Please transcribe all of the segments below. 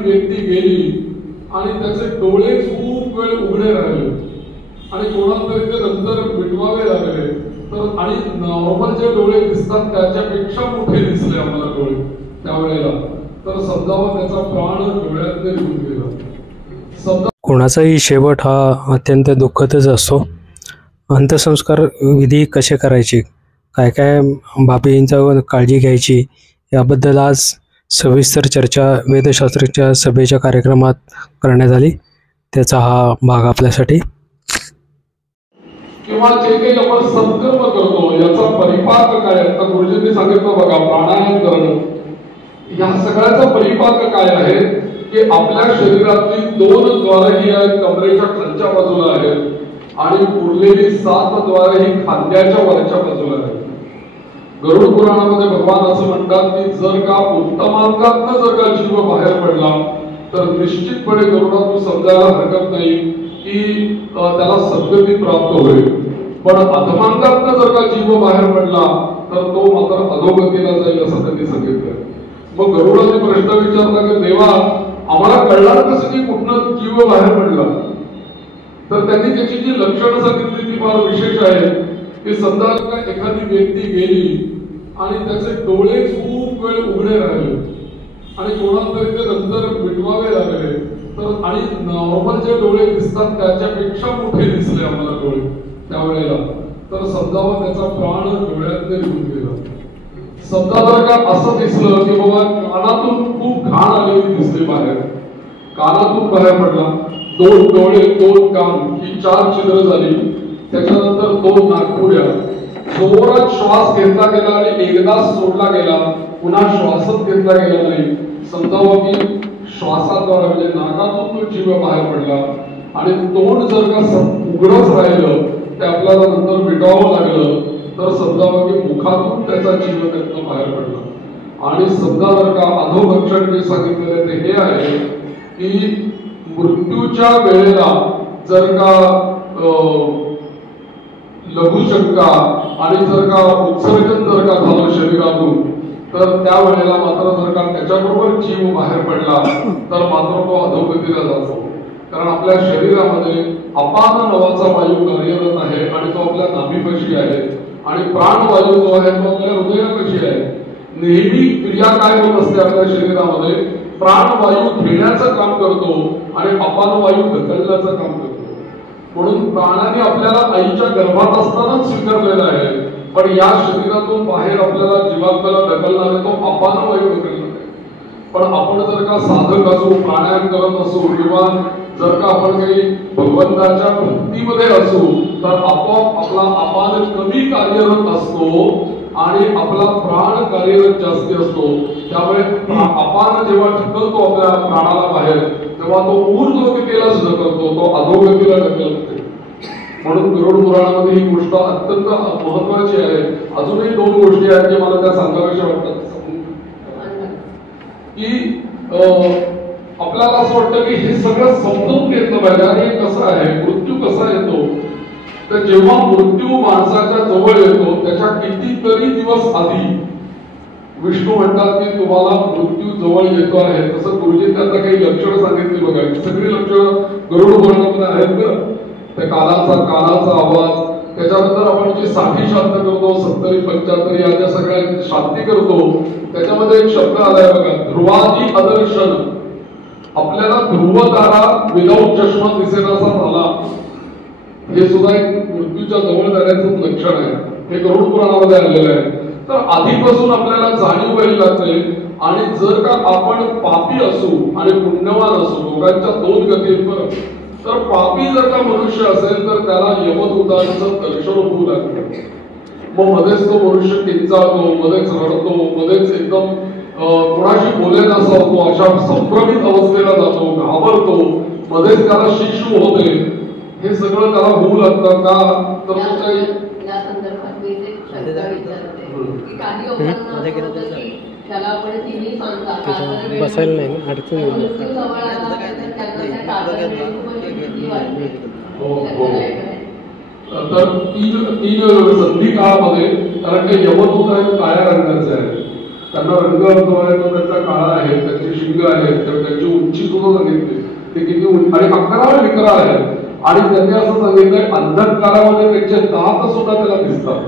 एखादी व्यक्ती गेली आणि त्याचे डोळे खूप वेळ उघडे राहिले आणि कोणाला तरी ते नंतर मिटवावे लागले, तर आणि नॉर्मल जे डोळे दिसतात त्याच्यापेक्षा मोठे दिसले आम्हाला डोळे त्यावेळेला, तर समजावं त्याचा प्राण डोळ्यात निघून गेला. कोणाचाही शेवट हा अत्यंत दुःखदच असतो. अंत्यसंस्कार विधी कसे करायचे, काय काय बाबींचा काळजी घ्यायची, याबद्दल आज सविस्तर चर्चा वेदशास्त्राच्या सभेच्या कार्यक्रमात करण्यात आली. त्याचा हा भाग आपल्यासाठी. किंवा जे काही आपण संकल्प करतो याचा परिपाक काय, आता गुरुजींनी सांगितलं बघा प्राणायाम करणं, या सगळ्याचा परिपाक काय आहे की आपल्या शरीरातली 2 द्वारे ही आहेत कमरेच्या खालच्या बाजूला आहेत आणि उरलेली 7 द्वारे ही खांद्याच्या वरच्या बाजूला आहेत. गरुड पुराणामध्ये भगवान असं म्हणतात की जर का उत्तमांगातनं जर का जीव बाहेर पडला तर निश्चितपणे गरुडा तू समजायला हरकत नाही की त्याला सद्गती प्राप्त होईल, पण अधमांगातनं जर का जीव बाहेर पडला तर तो मात्र अधोगतीला जाईल असं त्यांनी सांगितलं. मग गरुडाने प्रश्न विचारला की देवा आम्हाला कळणार कसं की कुठनं जीव बाहेर पडला, तर त्यांनी त्याची जी लक्षणं सांगितली ती फार विशेष आहे की समजा एखादी व्यक्ती गेली आणि त्याचे डोळे खूप वेळ उघडे राहिले आणि कोणाला तरी ते नंतर मिटवावे लागले, तर आणि नॉर्मल जे डोळे दिसतात त्याच्यापेक्षा मोठे दिसले आम्हाला डोळे त्यावेळेला, तर समजावं त्याचा प्राण डोळ्यात निघून गेला. समजा जर का असं दिसलं की बाबा कानातून खूप घाण आलेली दिसली बाहेर, कानातून बाहेर पडला, 2 डोळे 2 कान ही 4 छिद्र झाली, त्याच्यानंतर 2 नाकपुड्या, जोरात श्वास घेतला गेला आणि एकदा सोडला गेला, पुन्हा श्वासच घेतला गेला नाही, समजावं की श्वासाद्वारे म्हणजे नाकातून तो जीव बाहेर पडला आणि तोंड जर का उघडच राहिलं ते आपल्याला नंतर मिटवावं लागलं, तर समजावं की मुखातून त्याचा जीव त्यातनं बाहेर पडला. आणि समजा जर का अधोभक्षण जे सांगितलेलं ते हे आहे की मृत्यूच्या वेळेला जर का लघुशंका आणि जर का उत्सर्जन जर का झालं शरीरातून, तर त्यावेळेला मात्र जर का त्याच्याबरोबर जीव बाहेर पडला तर मात्र तो अधोगतीला जातो. कारण आपल्या शरीरामध्ये अपान नावाचा वायू कार्यरत आहे आणि तो आपल्या नाभीपाशी आहे आणि प्राणवायू जो आहे तो आपल्या हृदयापाशी आहे. नेहमी क्रिया काय होत असते आपल्या शरीरामध्ये, प्राणवायू घेण्याचं काम करतो आणि अपान वायू ढकलण्याचं काम करतो. म्हणून प्राणाने आपल्याला आईच्या गर्भात असतानाच स्वीकारलेला आहे, पण या शरीरातून बाहेर आपल्याला जीवात्म्याला ढकलणारे तो अपान वायू ढकलणार आहे. पण आपण जर का साधक असू, प्राणायाम करत असू किंवा जर का आपण काही भगवंताच्या भक्तीमध्ये असू तर आपोआप आपला अपान कमी कार्यरत असतो आणि आपला प्राण कार्यरत जास्ती असतो. त्यामुळे अपान जेव्हा ढकलतो आपल्या प्राणाला बाहेर तेव्हा तो ऊर्ध्वगतीलाच ढकलतो, तो अधोगतीला ढकलत नाही. म्हणून गरुड पुराणामध्ये ही गोष्ट अत्यंत महत्वाची आहे. अजूनही 2 गोष्टी आहेत की मला त्या सांगाव्याशा वाटतात की आपल्याला असं वाटतं की हे सगळं समजून घेतलं पाहिजे. आणि कसं आहे, मृत्यू कसा येतो तर जेव्हा मृत्यू माणसाच्या जवळ येतो त्याच्या कितीतरी दिवस आधी विष्णू म्हणतात की तुम्हाला मृत्यू जवळ येतो आहे. तसं गुरुजी त्यांना काही लक्षणं सांगितली बघा, सगळी लक्षणं गरुड पुराणामध्ये आहेत बरं. त्या कानाचा आवाज, त्याच्यानंतर आपण जी साठी शांत करतो 70 75 या ज्या सगळ्या शांती करतो त्याच्यामध्ये एक शब्द आलाय बघा, ध्रुवादी अदर्शन. आपल्याला ध्रुवतारा विदाऊट चष्मा दिसेनासा झाला, हे सुद्धा एक मृत्यूच्या जवळ जाण्याचं लक्षण आहे. हे गरुड पुराणामध्ये आलेलं आहे. तर आधीपासून आपल्याला जाणीव व्हायला लागते. आणि जर का आपण पापी असू आणि पुण्यवान असू, दोघांच्या 2 गती आहेत, तर पापी जर का मनुष्य असेल तर त्याला यमदूतांचं दर्शन होऊ लागतं. मग मध्येच तो मनुष्य किंचाळतो, मध्येच रडतो, मध्येच एकदम कोणाशी बोलेनासा होतो, अशा संभ्रमित अवस्थेला जातो, घाबरतो, मध्येच त्याला शिशू होते. हे सगळं त्याला होऊ लागतं का, तर काही या संदर्भात मी एक शंका विचारते की काही लोकांना त्याला आपण तिन्ही सांगतात बसायला नाही ना अडचण येईल, जवळ आला तर त्यांना त्या तर 3 संधी काळामध्ये, कारण ते यमदूत आहेत काळ्या रंगाचे आहेत, त्यांना रंग जो आहे तो त्यांचा काळा आहे, त्यांची शिंग आहेत, त्यांची उंची सुद्धा सांगितली ते किती आणि 11 विकरा आहेत आणि त्यांनी असं सांगितलंय अंधकारामध्ये त्यांचे दात सुद्धा त्याला दिसतात.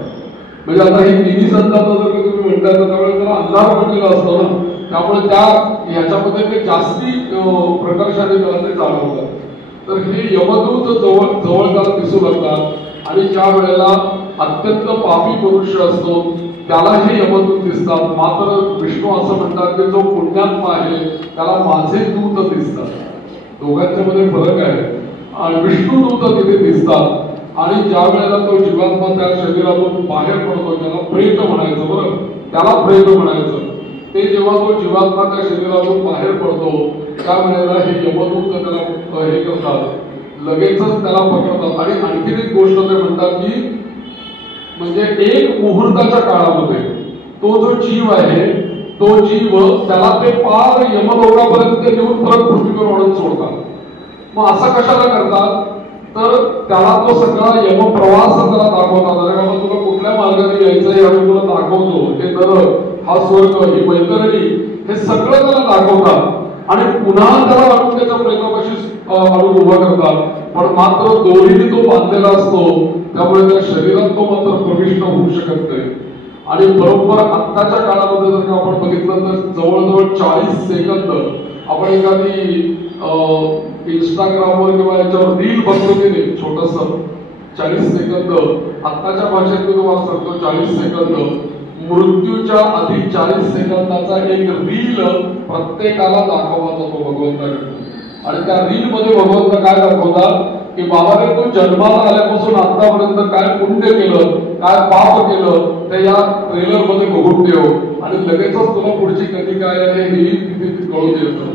म्हणजे आता ही तिन्ही संतांना जर तुम्ही म्हणताय तर त्यावेळेस त्याला अंधार पडलेला असतो ना, त्यामुळे त्या ह्याच्यामध्ये ते जास्ती प्रकर्षाने त्याला ते जाणवतात. तर हे यमदूत जवळ त्याला दिसू लागतात आणि ज्या वेळेला अत्यंत पापी मनुष्य असतो त्याला हे यमदूत दिसतात. मात्र विष्णू असं म्हणतात की जो पुण्यात्मा आहे त्याला माझे दूत दिसतात. दोघांच्या मध्ये फरक आहे. आणि विष्णू दूत तिथे दिसतात आणि ज्या वेळेला तो जीवात्मा त्या शरीरातून बाहेर पडतो त्याला प्रेत म्हणायचं, बरं त्याला प्रेत म्हणायचं. ते जेव्हा तो जीवात्मा त्या शरीरातून बाहेर पडतो त्यावेळेला हे यमदूत त्याला हे करतात, लगेचच त्याला पकडतात. आणि आणखीन एक गोष्ट ते म्हणतात की म्हणजे 1 मुहूर्ताच्या काळामध्ये तो जो जीव आहे तो जीव त्याला ते पार यमलोकापर्यंत नेऊन परत पृथ्वीवर ओढून सोडतात. मग असं कशाला करतात तर त्याला तो सगळा यमप्रवास त्याला दाखवतात. अरे बाबा तुला कुठल्या मार्गाने यायचं यावेळी तुला दाखवतो, हे नरक हा स्वर्ग ही वैतरणी हे सगळं त्याला दाखवतात आणि पुन्हा त्याला आणून त्याच्या प्रेतापाशी आणून उभा करतात. पण मात्र दोरीने तो बांधलेला असतो त्यामुळे त्या शरीरात तो मात्र प्रविष्ट होऊ शकत नाही. आणि बरोबर आत्ताच्या काळामध्ये जर का आपण बघितलं तर जवळजवळ 40 सेकंद आपण एखादी इंस्टाग्रामवर किंवा याच्यावर रील बघतो की नाही, छोटस 40 सेकंद आत्ताच्या भाषेत मी तुम्हाला सांगतो 40 सेकंद मृत्यूच्या आधी 40 सेकंदाचा एक रील प्रत्येकाला दाखवला जातो भगवंताकडे. आणि त्या रील मध्ये भगवंत काय दाखवतात की बाबा रे तू जन्माला आल्यापासून आतापर्यंत काय पुण्य केलं काय पाप केलं ते या ट्रेलर मध्ये बघून ठेव आणि लगेचच तुला पुढची गती काय आहे हे तिथे कळून येतं.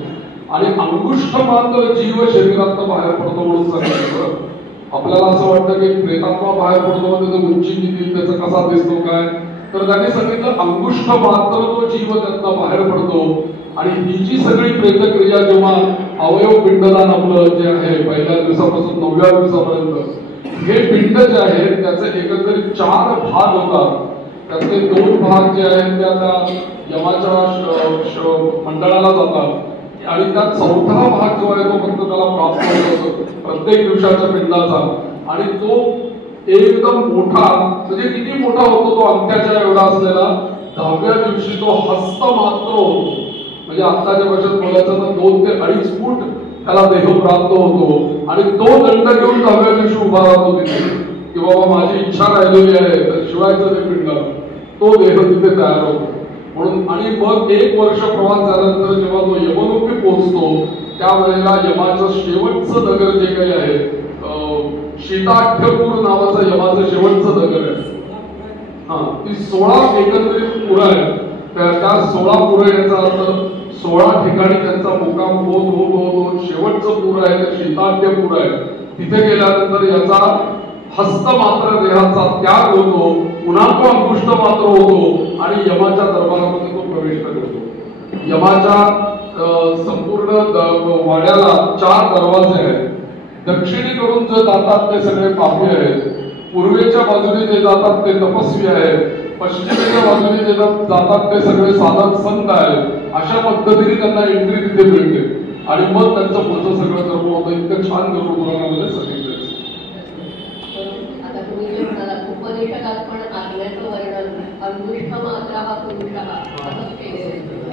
आणि अंगुष्ठ मात्र जीव शरीरात बाहेर पडतो म्हणून सांगितलं. आपल्याला असं वाटतं की प्रेतात्मा बाहेर पडतो त्याचं उंची किती त्याचा कसा दिसतो काय, तर त्यांनी सांगितलं अंगुष्ठ मात्र तो जीव त्यातनं बाहेर पडतो. आणि ही जी सगळी प्रेतक्रिया जेव्हा अवयव पिंडदान आपलं जे आहे पहिल्या दिवसापासून 9व्या दिवसापर्यंत हे पिंड जे आहे त्याचे एकंदरीत 4 भाग होतात. त्यातले 2 भाग जे आहेत त्या यमाच्या मंडळाला जातात आणि त्यात 4था भाग जो आहे तो फक्त त्याला प्राप्त होतो प्रत्येक दिवसाच्या पिंडाचा. आणि तो एकदम मोठा म्हणजे किती मोठा होतो तो अंगठ्याच्या एवढा असलेला 10व्या दिवशी तो हस्त मात्र होतो. म्हणजे आत्ताच्या भाषेत बोलायचं तर 2 ते 2.5 फूट त्याला देह प्राप्त होतो. आणि तो दंड घेऊन 10व्या दिवशी उभा राहतो तिथे की बाबा माझी इच्छा राहिलेली आहे तर शिवायचं ते पिंड तो देह तिथे तयार होतो म्हणून. आणि मग 1 वर्ष प्रवास झाल्यानंतर जेव्हा तो यमलोकी पोहोचतो त्यावेळेला यमाचं शेवटचं नगर जे काही आहे शीताढ्यपूर नावाचं यमाचं शेवटचं नगर आहे. ती 16 एकंदरीत पुरं आहे. त्या 16 पुरं याचा अर्थ 16 ठिकाणी त्यांचा मुक्काम होत शेवटचं पूर आहे ते शीताढ्यपूर आहे. तिथे गेल्यानंतर याचा हस्त मात्र देहाचा त्याग होतो, पुन्हा तो अंगुष्ठ मात्र होतो आणि यमाच्या दरबारामध्ये तो प्रवेश करतो. यमाच्या संपूर्ण वाड्याला 4 दरवाजे आहेत. दक्षिणेकडून जे जातात ते सगळे पापी आहेत, पूर्वेच्या बाजूने जे जातात ते तपस्वी आहेत, पश्चिमेच्या बाजूने जे जातात ते सगळे साधक संत आहेत. अशा पद्धतीने त्यांना एंट्री तिथे मिळते आणि मग त्यांचं पुढचं सगळं कर्म होतं. इतकं छान गरुडपुराणामध्ये सांगितलं. उपनिषदात पण आत्म्याचं वर्णन अंगुष्ठ मात्र हा पुरुष असंच केलेलं.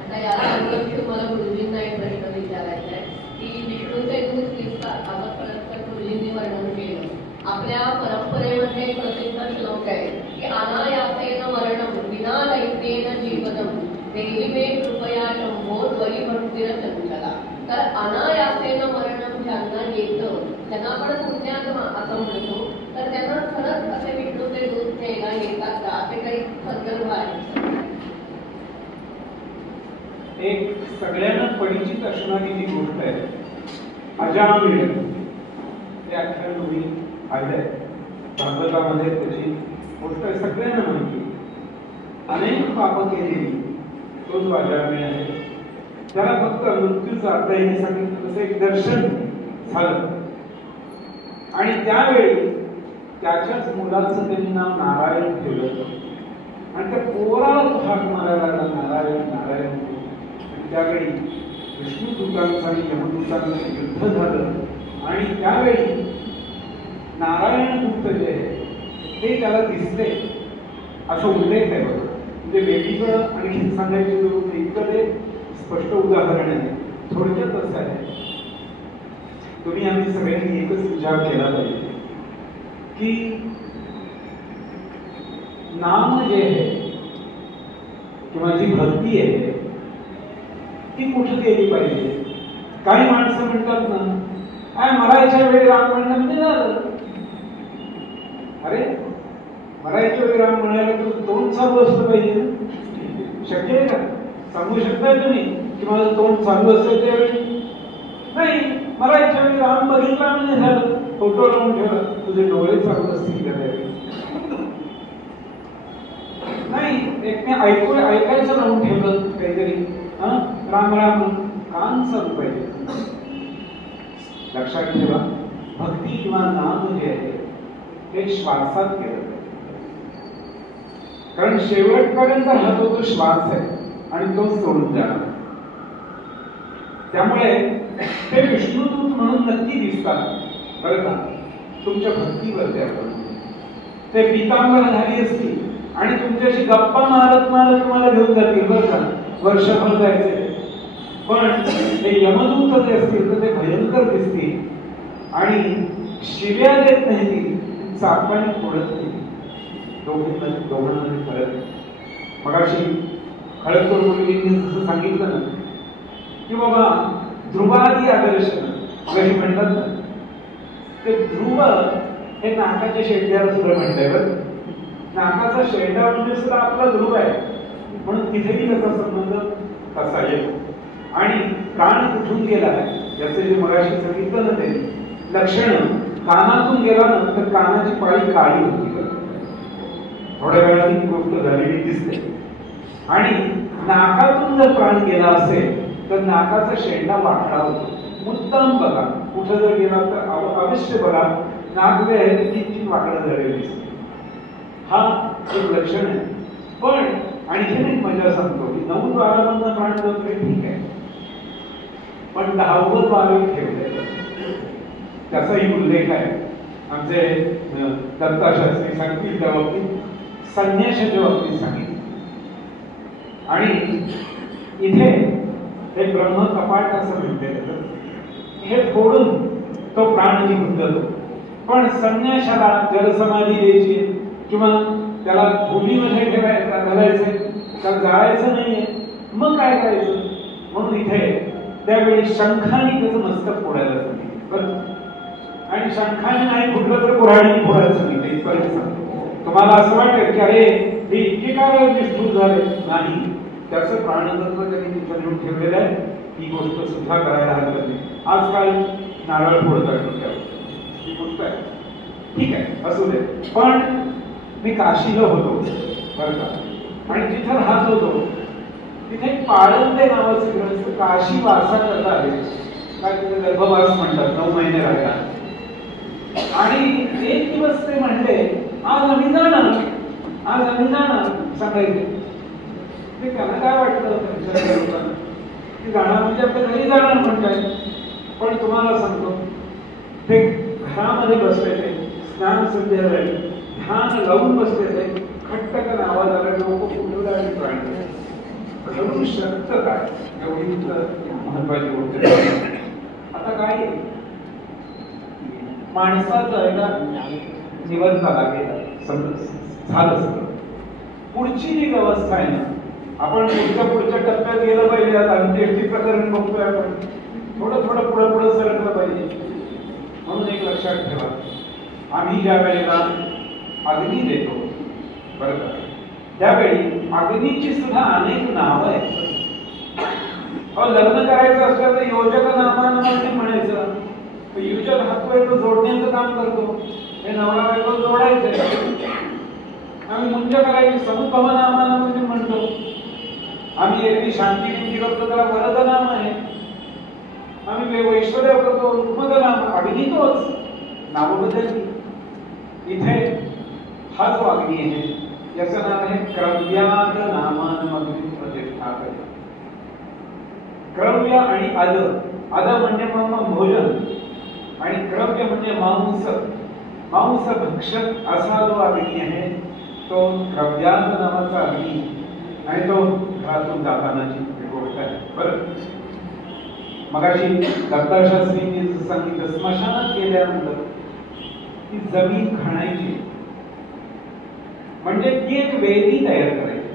आता याला अनुलक्षून मला गुरुजींना एक प्रश्न विचारायचा आहे की विष्णूचे दूत दिसतात असं परत गुरुजींनी वर्णन केलं. आपल्या परंपरेमध्ये प्रसिद्ध श्लोक आहे की अनायासेन मरणं विना दैत्येन जीवनम देवी मे कृपया शंभो त्वरी भक्तीर चंचला. तर अनायासेन मरणं ज्यांना येतं त्यांना आपण पुण्यात्मा असं म्हणतो. तर त्यांना खरंच असे विष्णूचे दूत न्यायला येतात का, असे काही संदर्भ आहेत? एक सगळ्यांना परिचित असणारी जी गोष्ट आहे अजामिळ ते अख्ख्या तुम्ही पाहिलंय भागवतामध्ये त्याची गोष्ट सगळ्यांना माहिती. अनेक पापं केलेली तो जो अजामिळ आहे त्याला फक्त मृत्यूचा अर्थ येण्यासाठी तसं एक दर्शन झालं आणि त्यावेळी त्याच्याच मुलाचं त्यांनी नाव नारायण ठेवलं आणि त्या पोराला तो हाक मारायला लागला नारायण नारायण. त्यावेळी विष्णुदूतांचं आणि यमदूतांचं युद्ध झालं आणि त्यावेळी नारायण दूत जे आहे ते त्याला दिसले असं उल्लेख आहे बघा. म्हणजे वेगळीकडं आणखी सांगायचे जरूर इतकं ते स्पष्ट उदाहरण आहे. थोडक्यात असं आहे, तुम्ही आम्ही सगळ्यांनी एकच विचार केला पाहिजे की नाम जे आहे किंवा जी भक्ती आहे ती कुठं केली पाहिजे. काही माणसं म्हणतात ना, काय मरायच्या वेळी राम म्हणणं म्हणजे झालं. अरे मरायच्या वेळी राम म्हणायला तुझं तोंड चालू असलं पाहिजे. शक्य आहे का? सांगू शकताय तुम्ही की माझं तोंड चालू असेल त्यावेळी? नाही, मरायच्या वेळी राम बघितला म्हणजे झालं. फोटो लावून ठेवला, तुझे डोळे चालू असतील त्यावेळी. नाही, एक ऐकायचं लावून ठेवलं काहीतरी, राम राम, कान चालू पाहिजे. लक्षात ठेवा, भक्ती किंवा नाम जे आहे ते श्वासात केलं पाहिजे. कारण शेवटपर्यंत हा तो श्वास आहे आणि तो सोडून जाणार. त्यामुळे ते विष्णुदूत म्हणून नक्की दिसतात बरं का तुमच्या भक्तीवरती. आपण ते पितांबरधारी असतील आणि तुमच्याशी गप्पा मारत मारत तुम्हाला घेऊन जातील बरं का, वर्षभर जायचे. पण ते यमदूत जे असतील तर ते भयंकर दिसतील आणि शिव्या देत नाही, चापाने फोडत नाही. दोघांमध्ये फरक. मगाशी खळदकर मुलींनी जसं सांगितलं ना की बाबा ध्रुवादी आदर्शन कशी म्हणतात ना, ते ध्रुव हे नाकाच्या शेंड्याला सुद्धा म्हणतंय बरं. नाकाचा शेंडा म्हणजे सुद्धा आपला ध्रुव आहे, म्हणून तिथेही त्याचा संबंध कसा येतो. आणि प्राण कुठून गेला याचं जे मगाशी सांगितलं ना ते लक्षण, कानातून गेला ना तर कानाची पाळी काळी होती. थोड्या वेळात ही गोष्ट झालेली दिसते. आणि नाकातून जर प्राण गेला असेल तर नाकाचा शेंडा वाकडा होतो. मुद्दाम बघा, कुठं जर गेला तर अवश्य बघा, नाक जे आहे किती वाकडं झालेलं दिसते. हा एक लक्षण आहे. पण आणखी एक मजा सांगतो की 9 द्वारामधनं प्राण जातोय ठीक आहे, पण 10वं द्वार ठेवलंय, त्याचाही उल्लेख आहे. आमचे दत्ताशास्त्री सांगतील त्या बाबतीत, संन्यासाच्या बाबतीत सांगितलं. आणि इथे हे ब्रह्म कपाट असं म्हणते, हे फोडून तो प्राण निघून जातो. पण संन्यासाला जलसमाधी द्यायची किंवा त्याला भूमीमध्ये घालायचंय, त्याला जाळायचं नाहीये, मग काय करायचं. म्हणून इथे त्यावेळी शंखाने त्याचं मस्तक फोडायला सांगितलं. आणि शंखाने नाही फुटलं तर कुऱ्हाडीने फोडायला सांगितलं. इथपर्यंत सांगतो. तुम्हाला असं वाटेल की अरे हे इतके काय निष्ठूर झाले, नाही, त्याचं प्राणतत्व त्यांनी तिथं लिहून ठेवलेलं आहे. ही गोष्ट सुद्धा करायला हरकत नाही. आजकाल नारळ फोडतात डोक्यावर, ही गोष्ट आहे, ठीक आहे, असू दे. पण मी काशीला होतो बरं का, आणि जिथं राहत होतो तिथे पाळंदे नावाचे ग्रंथ काशी वासा करता आले. काय तिथे गर्भवास म्हणतात, 9 महिने राहिला. आणि एक दिवस ते म्हणले आज आम्ही जाणार, आज आम्ही जाणार सांगायचे. ते त्यांना काय वाटलं की जाणार म्हणजे आपल्या घरी जाणार म्हणताय. पण तुम्हाला सांगतो ते घरामध्ये बसले, ते स्नान संध्या झाली, ध्यान लावून बसले, ते खट्टकन आवाज आला, डोकं फुटवलं आणि प्राण घडून शकतं काय, एवढी महत्वाची गोष्ट. आता काय माणसाचं एकदा निवड झाला गेला, झालं सगळं. पुढची जी व्यवस्था आहे ना, आपण पुढच्या टप्प्यात गेलं पाहिजे. आता अंत्येष्टी प्रकरण बघतोय आपण, थोडं थोडं पुढे सरकलं पाहिजे. म्हणून एक लक्षात ठेवा, आम्ही ज्या वेळेला अग्नी देतो बरं का, त्यावेळी अग्नीची सुद्धा अनेक नावं आहेत. लग्न करायचं असलं तर योजक नामानं म्हणायचं. योजक हातोय तो जोडण्याचं काम करतो, हे नवरा बायको जोडायचं. आम्ही मुंज करायची समुपम नामानं म्हणजे म्हणतो. आम्ही एरवी शांती विधी करतो त्याला वरद नाम आहे. आम्ही वैश्वर्य करतो रुक्मद नाम, अग्नी तोच, नाव बदलली. इथे हा जो अग्नी आहे याचं नाव आहे क्रव्यात नामान अग्नी प्रतिष्ठा. क्रव्य आणि अद. अद म्हणजे मग भोजन आणि क्रव्य म्हणजे मांस. मांस भक्षक असा जो अग्नी आहे तो क्रव्यात नावाचा अग्नी आणि तो घरातून जातानाची गोष्ट आहे. बरं, मगाशी दत्ताशास्त्रींनी सांगितलं स्मशानात गेल्यानंतर ती जमीन खणायची म्हणजे ती एक वेदी तयार करायची.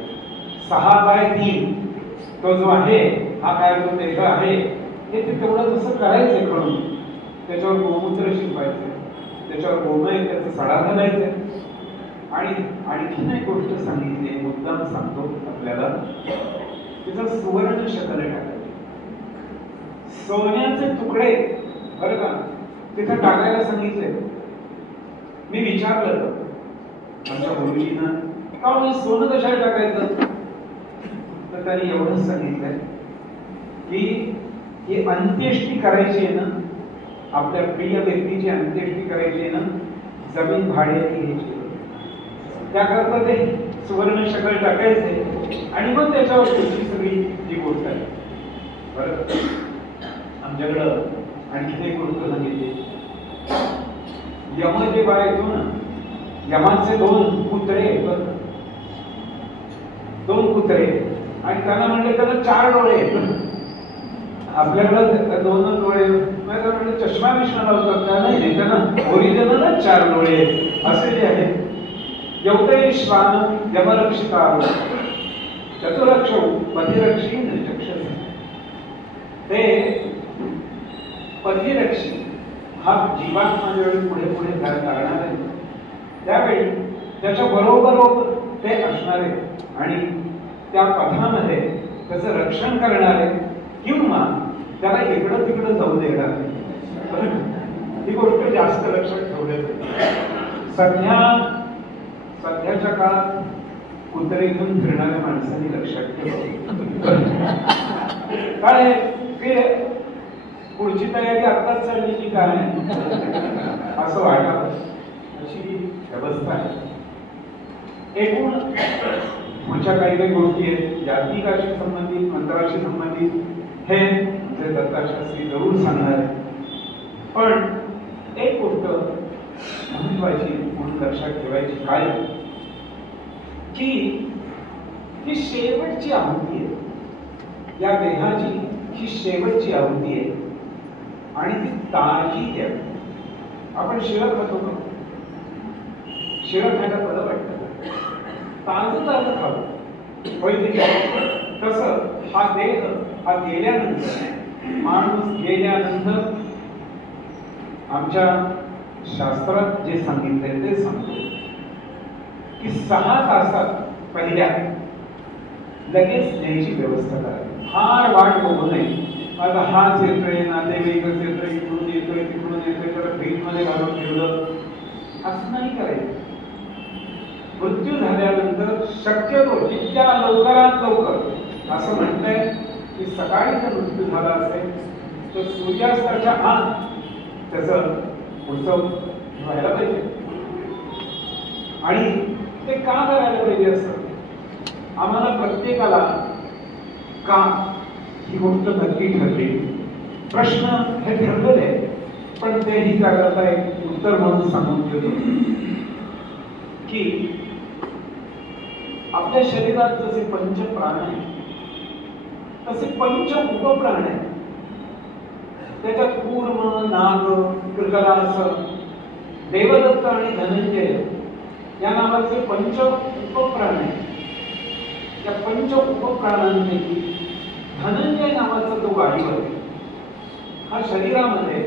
6x3 तो जो आहे हा काय तो तेजा आहे हे ते तेवढं तसं करायचंय खणून. त्याच्यावर गोमूत्र शिंपायचं, त्याच्यावर गोमय त्याचा सडा घालायचा. आणि आणखीन एक गोष्ट सांगितली, मुद्दाम सांगतो आपल्याला, तिथं सुवर्ण शकल टाकायचे, सोन्याचे तुकडे बरं का तिथं टाकायला सांगितले. मी विचारलं आमच्या गुरुजींना का म्हणजे सोनं कशाला टाकायचं, तर त्यांनी एवढंच सांगितलंय की ही अंत्येष्टी करायची आहे ना, आपल्या प्रिय व्यक्तीची अंत्येष्टी करायची आहे ना, जमीन भाड्याने घ्यायची, त्याकरता ते सुवर्ण शकल टाकायचे आणि मग त्याच्यावर पुढची सगळी जी गोष्ट आहे. बरं, आमच्याकडं आणखी एक गोष्ट सांगितली. यम जेव्हा येतो ना, यमाचे 2 कुत्रे आहेत, 2 कुत्रे, आणि त्यांना म्हणले त्याला 4 डोळे आहेत. आपल्याकडे 2 डोळे म्हणलं चष्मा विष्णा लावतात का, नाही त्यांना ओरिजिनल 4 डोळे असे जे आहे. एवढे श्वान यमरक्षिता चतुरक्षौ पथिरक्षी निर्चक्षस. ते पथिरक्षी हा जीवात्मा ज्यावेळी पुढे पुढे लागणार आहे त्यावेळी त्याच्या बरोबर ते असणारे आणि त्या पथामध्ये त्याचं रक्षण करणारे किंवा त्याला इकडं तिकडं जाऊ देणार नाही, ही गोष्ट जास्त लक्षात ठेवण्यात. सध्याच्या काळात कुत्रे घेऊन फिरणाऱ्या माणसांनी लक्षात ठेवलं काय की पुढची तयारी आत्ताच चालली की काय असं वाटावं, अशी व्यवस्था आहे. एकूण पुढच्या काही गोष्टी आहेत जागतिकाशी संबंधित, मंत्राशी संबंधित, हे जे दत्ताशास्त्री जरूर सांगणार आहे. पण एक गोष्ट महत्वाची म्हणून लक्षात ठेवायची काय की ही शेवटची आहुती आहे, या देहाची ही शेवटची आहुती आहे आणि ती ताजी आहे. आपण शिळ खातो का, शिळ खायला बरं वाटतं, ताजं खावं होय ठीक आहे. तसं हा देह हा गेल्यानंतर, माणूस गेल्यानंतर आमच्या शास्त्रात जे सांगितलंय ते सांगतो की 6 तासात पहिल्या लगेच न्यायची व्यवस्था करावी. फार वाट बघू नये, माझा हाच येतोय, नातेवाईकच येतोय, इकडून येतोय तिकडून येतोय, तर फ्रीजमध्ये घालून ठेवलं, असं नाही करायचं. मृत्यू झाल्यानंतर शक्यतो जितक्या लवकरात लवकर, असं म्हणलंय की सकाळी जर मृत्यू झाला असेल तर सूर्यास्ताच्या आत त्याचं उत्सव व्हायला पाहिजे. आणि ते का करायला पाहिजे असं आम्हाला प्रत्येकाला का ही गोष्ट नक्की ठरली, प्रश्न हे ठरलेले आहे, पण तेही त्याकरता एक उत्तर म्हणून सांगून देतो की आपल्या शरीरात जसे 5 प्राण आहेत तसे 5 उपप्राण आहेत. त्याच्यात कूर्म, नाग, कृकलास, देवदत्त आणि धनंजय या नावाचे 5 उपप्राण आहेत. या 5 उपप्राणांपैकी धनंजय नावाचा जो वायू आहे हा शरीरामध्ये,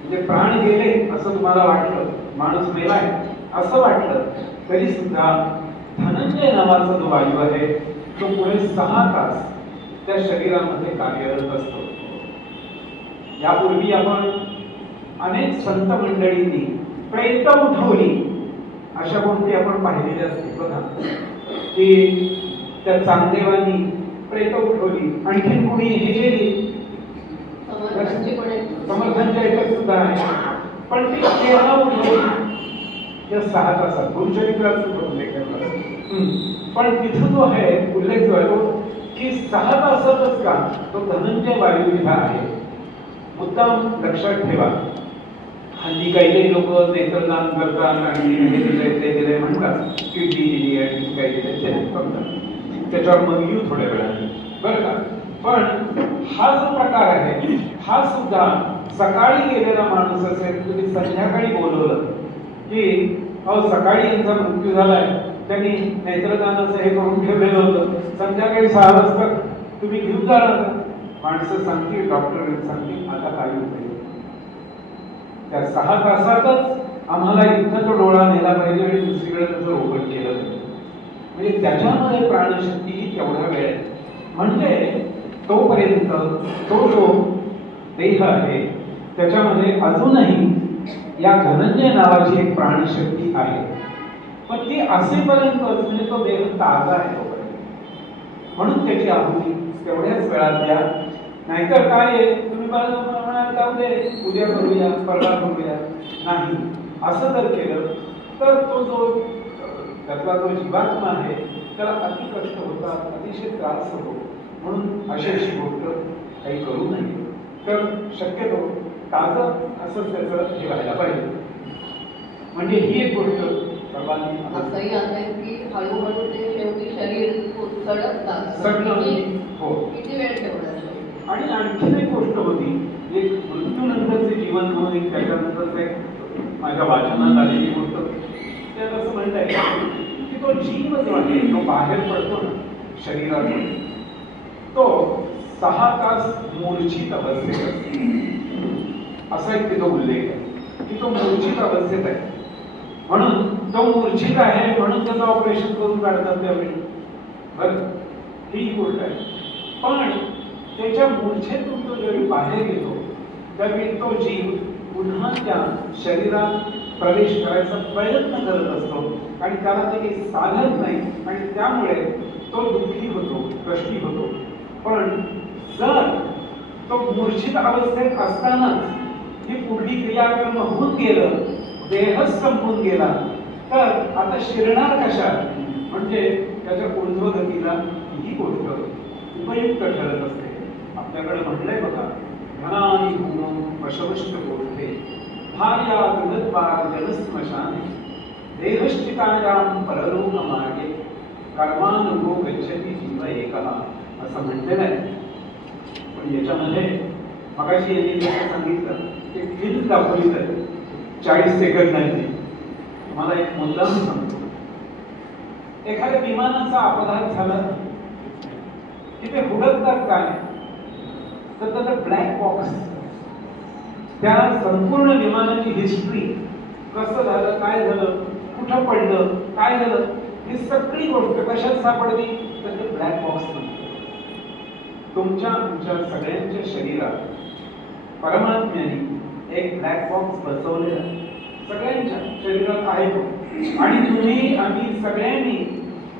म्हणजे प्राण गेले असं तुम्हाला वाटलं, माणूस मेलाय असं वाटलं तरी सुद्धा धनंजय नावाचा जो वायू आहे तो पुढे 6 तास त्या शरीरामध्ये कार्यरत असतो. यापूर्वी आपण अनेक संत मंडळींनी प्रेत उठवली अशा गोष्टी आपण पाहिलेल्या असतील बघा, की त्या चांदेवानी प्रेत उठवली. आणखी कोणी हे गेली समर्थांच्या याच्यात सुद्धा आहे, पण ती केव्हा उठवली या 6 तासात गुरुचरित्राचा उल्लेख आहे. पण तिथं जो आहे उल्लेख जो आहे तो की 6 तासातच का तो धनंजय वायुविधा आहे. मुद्दाम लक्षात ठेवा. हल्ली काही लोक नेत्रदान करतात आणि हे दिलंय ते दिलंय म्हणतात, किडनी दिली आहे काही दिलंय ते समजा त्याच्यावर मग येऊ थोड्या वेळाने बरं का. पण हा जो प्रकार आहे हा सुद्धा सकाळी गेलेला माणूस असेल, तुम्ही संध्याकाळी बोलवलं की अहो सकाळी यांचा मृत्यू झालाय, त्यांनी नेत्रदानाचं हे करून ठेवलेलं होतं, संध्याकाळी 6 वाजता तुम्ही घेऊन जाणार. माणसं सांगतील, डॉक्टर सांगतील आता काय होतंय. त्या 6 तासातच आम्हाला इथं तो डोळा नेला पाहिजे आणि दुसरीकडे त्याचं रोपण केलं पाहिजे. म्हणजे त्याच्यामध्ये प्राणशक्ती ही तेवढा वेळ आहे. म्हणजे तोपर्यंत तो जो देह आहे त्याच्यामध्ये अजूनही या धनंजय नावाची एक प्राणशक्ती आहे. पण ती असेपर्यंत म्हणजे तो देह ताजा आहे तोपर्यंत, म्हणून त्याची आहुती तेवढ्याच वेळात द्या. नाहीतर काय आहे, तुम्ही म्हणाल जाऊ दे उद्या करूया परवा करूया, नाही असं जर केलं तर तो जो त्यातला जो जीवात्मा आहे त्याला अति कष्ट होतात, अतिशय त्रास होतो. म्हणून अशी गोष्ट काही करू नये. तर शक्यतो ताजं असं त्याचं हे व्हायला पाहिजे. म्हणजे ही एक गोष्ट सर्वांनी असंही असेल की हळूहळू ते शेवटी शरीर सडकतात, हो किती वेळ ठेवणार. आणि आणखीन एक गोष्ट होती, एक मृत्यूनंतरचे जीवन म्हणून एक त्याच्यानंतरच एक माझ्या वाचनात आलेली गोष्ट. त्यात असं म्हणताय की तो जीव जो आहे तो बाहेर पडतो ना शरीरातून, तो 6 तास मूर्छित अवस्थेत असतो. असा एक तिथं उल्लेख आहे की तो मूर्छित अवस्थेत आहे. म्हणून तो मूर्छित आहे म्हणून त्याचं ऑपरेशन करून काढतात त्यावेळी. बरं ही गोष्ट आहे. पण त्याच्या मूर्छेतून तो ज्यावेळी बाहेर येतो त्यावेळी तो जीव पुन्हा त्या शरीरात प्रवेश करायचा प्रयत्न करत असतो आणि त्याला ते काही साधत नाही आणि त्यामुळे तो दुःखी होतो, कष्टी होतो. पण जर तो मूर्छित अवस्थेत असतानाच ही पुढली क्रियाकर्म होऊन गेलं, देहच संपून गेला, तर आता शिरणार कशा, म्हणजे त्याच्या ऊर्ध्वगतीला ही गोष्ट उपयुक्त ठरत असते. आपल्याकडे म्हटलंय बघा, धनानी भूम वशवष्ट गोष्टे भार्या गृहद्वार जनस्मशाने देहश्चितायाम परलोक मार्गे कर्मानुगो गच्छति जीव एकः असं म्हटलेलं आहे. पण याच्यामध्ये मगाशी यांनी जसं सांगितलं ते फिल्म दाखवली जाते 40 सेकंदांची. तुम्हाला एक मुद्दाम सांगतो. एखाद्या विमानाचा अपघात झाला की ते हुडकतात काय, तर त्याचं ब्लॅक बॉक्स, त्या संपूर्ण विमानाची हिस्ट्री, कसं झालं, काय झालं, कुठं पडलं, काय झालं, ही सगळी गोष्ट कशात सापडली तर ते ब्लॅक बॉक्स मध्ये. तुमच्या सगळ्यांच्या शरीरात परमात्म्याने एक ब्लॅक बॉक्स बसवलेला सगळ्यांच्या शरीरात आहे तो. आणि तुम्ही आम्ही सगळ्यांनी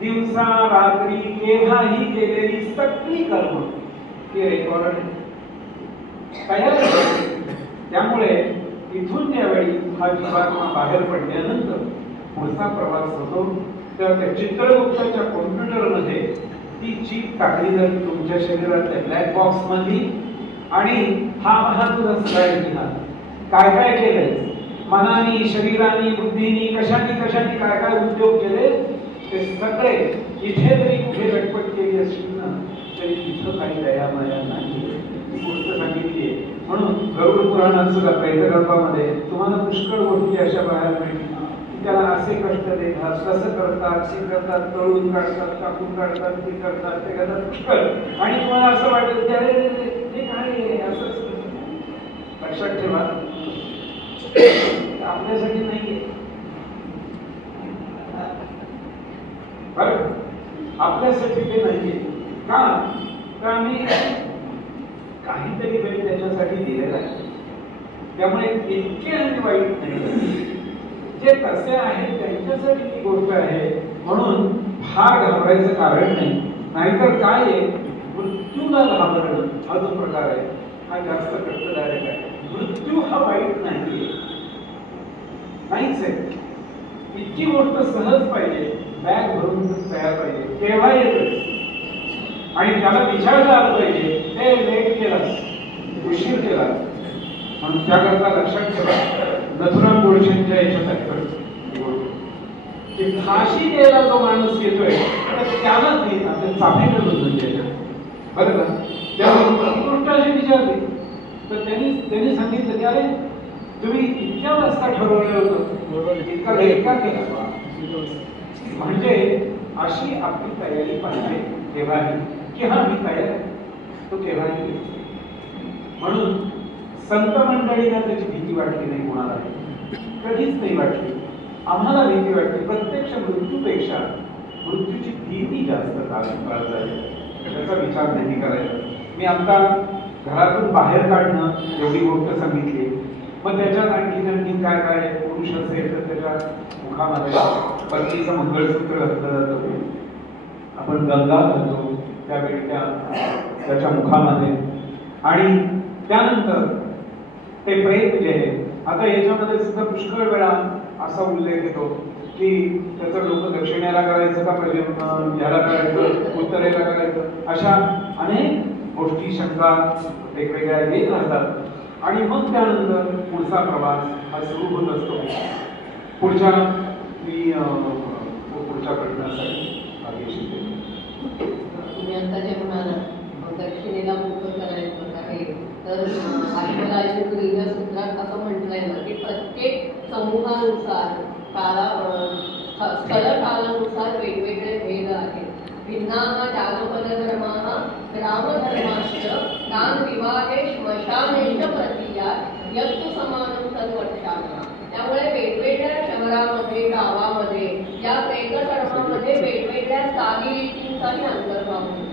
दिवसा रात्री केव्हाही केलेली सगळी कर्म ही रेकॉर्ड तयार आहे. त्यामुळे इथून त्यावेळी हा जीवात्मा बाहेर पडल्यानंतर पुढचा प्रवास होतो. तर त्या चित्रगुप्ताच्या कॉम्प्युटरमध्ये ती चीप टाकली जाते तुमच्या शरीरातल्या ब्लॅक बॉक्स मध्ये. आणि हा तुझा स्लाइड लिहा, काय काय केलंय मनाने, शरीराने, बुद्धीने, कशाने काय काय उद्योग केले ते सगळे इथे जरी कुठे लटपट केली असतील ना तरी तिथं काही दया माया नाही. गोष्ट सांगितली आहे. म्हणून गरुड पुराणात सुद्धा प्रेतकल्पामध्ये तुम्हाला पुष्कळ गोष्टी अशा पाहायला मिळतील. त्याला असे कष्ट देतात, कसं करतात, ते करतात, तळून काढतात, कापून काढतात, ते करतात, ते करतात पुष्कळ. आणि तुम्हाला असं वाटेल की अरे हे काय आहे असं. लक्षात ठेवा आपल्यासाठी नाहीये. बरं आपल्यासाठी ते नाहीये. का तर आम्ही काहीतरी वेळ त्याच्यासाठी दिलेला आहे. त्यामुळे इतके आणि वाईट नाही. जे तसे आहेत त्यांच्यासाठी ती गोष्ट आहे. म्हणून फार घाबरायचं कारण नाही. नाहीतर काय आहे, मृत्यूला घाबरणं हा जो प्रकार आहे हा जास्त कष्टदायक आहे. मृत्यू हा वाईट नाहीये, नाहीच आहे. इतकी गोष्ट सहज पाहिजे, बॅग भरून तयार पाहिजे, केव्हा येतं आणि त्याला विचारलं आलं पाहिजे ते लेट केलास, उशीर केला, म्हणून त्याकरता लक्षात ठेवा नथुराम गोडसेंच्या याच्यासाठी की फाशी द्यायला जो माणूस येतोय तर त्यालाच नाही आपल्या चाफेकडे बदलून बरं का. त्या गोष्ट अशी विचारली तर त्यांनी सांगितलं की अरे तुम्ही इतक्या वाजता ठरवलं होतं, इतका लेट का केला, म्हणजे अशी आपली तयारी पाहिजे केव्हाही की हा मी तयार आहे, तो केव्हाही. म्हणून संत मंडळींना त्याची भीती वाटली नाही, कोणाला कधीच नाही वाटली. आम्हाला भीती वाटते प्रत्यक्ष मृत्यूपेक्षा मृत्यूची भीती जास्त काळात झाली, त्याचा विचार नाही करायचा. मी आता घरातून बाहेर काढणं एवढी गोष्ट सांगितली, मग त्याच्यात आणखीन काय काय, पुरुष असेल तर त्याच्या मुखामध्ये पत्नीचं मंगळसूत्र घातलं जातं, आपण गंगा घालतो त्यावेळी त्याच्या मुखामध्ये, आणि त्यानंतर ते प्रेत जे आहे, आता याच्यामध्ये सुद्धा पुष्कळ वेळा असा उल्लेख येतो की त्याचं लोक दक्षिणेला करायचं का पहिले ह्याला करायचं, उत्तरेला करायचं, अशा अनेक गोष्टी शंका वेगवेगळ्या येत राहतात. आणि मग त्यानंतर पुढचा प्रवास हा सुरू होत असतो. पुढच्या प्रश्नासाठी तुम्ही आता जे म्हणाला दक्षिणेला मुख करायचं आहे, तर आश्वलायन सूत्रात असं म्हटलंय ना की प्रत्येक समूहानुसार स्थलकालानुसार वेगवेगळे भेद आहेत. भिन्नाः जातपदधर्माः ग्रामधर्माश्च तान् विवाहे श्मशानेच प्रतीयात् यत्तु समानं तद्वक्ष्यामः. त्यामुळे वेगवेगळ्या शहरामध्ये गावामध्ये या प्रेतधर्मामध्ये वेगवेगळ्या चालीरीतींचाही अंतर्भाव होतो.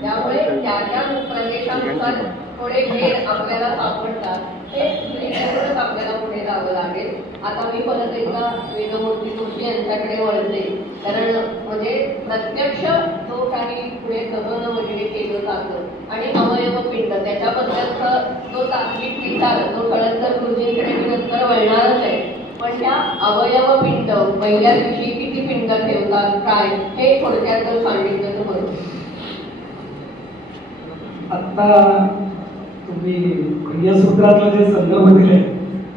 त्यामुळे त्या त्या प्रदेशानुसार थोडे भेद आपल्याला सापडतात, ते स्त्रीकडूनच आपल्याला पुढे जावं लागेल. आता मी परत एकदा वेदमूर्ती जोशी यांच्याकडे वळते, कारण म्हणजे प्रत्यक्ष जो काही पुढे दहन वगैरे केलं जातं आणि अवयव पिंड त्याच्याबद्दलचा जो तात्विक विचार तो कळंतर गुरुजींकडे मी नंतर वळणारच आहे. पण त्या अवयव पिंड पहिल्या दिवशी किती पिंड ठेवतात काय हे थोडक्यात जर सांगितलं तर बरोबर. आता तुम्ही प्रियसूत्रातलं जे संदर्भ दिले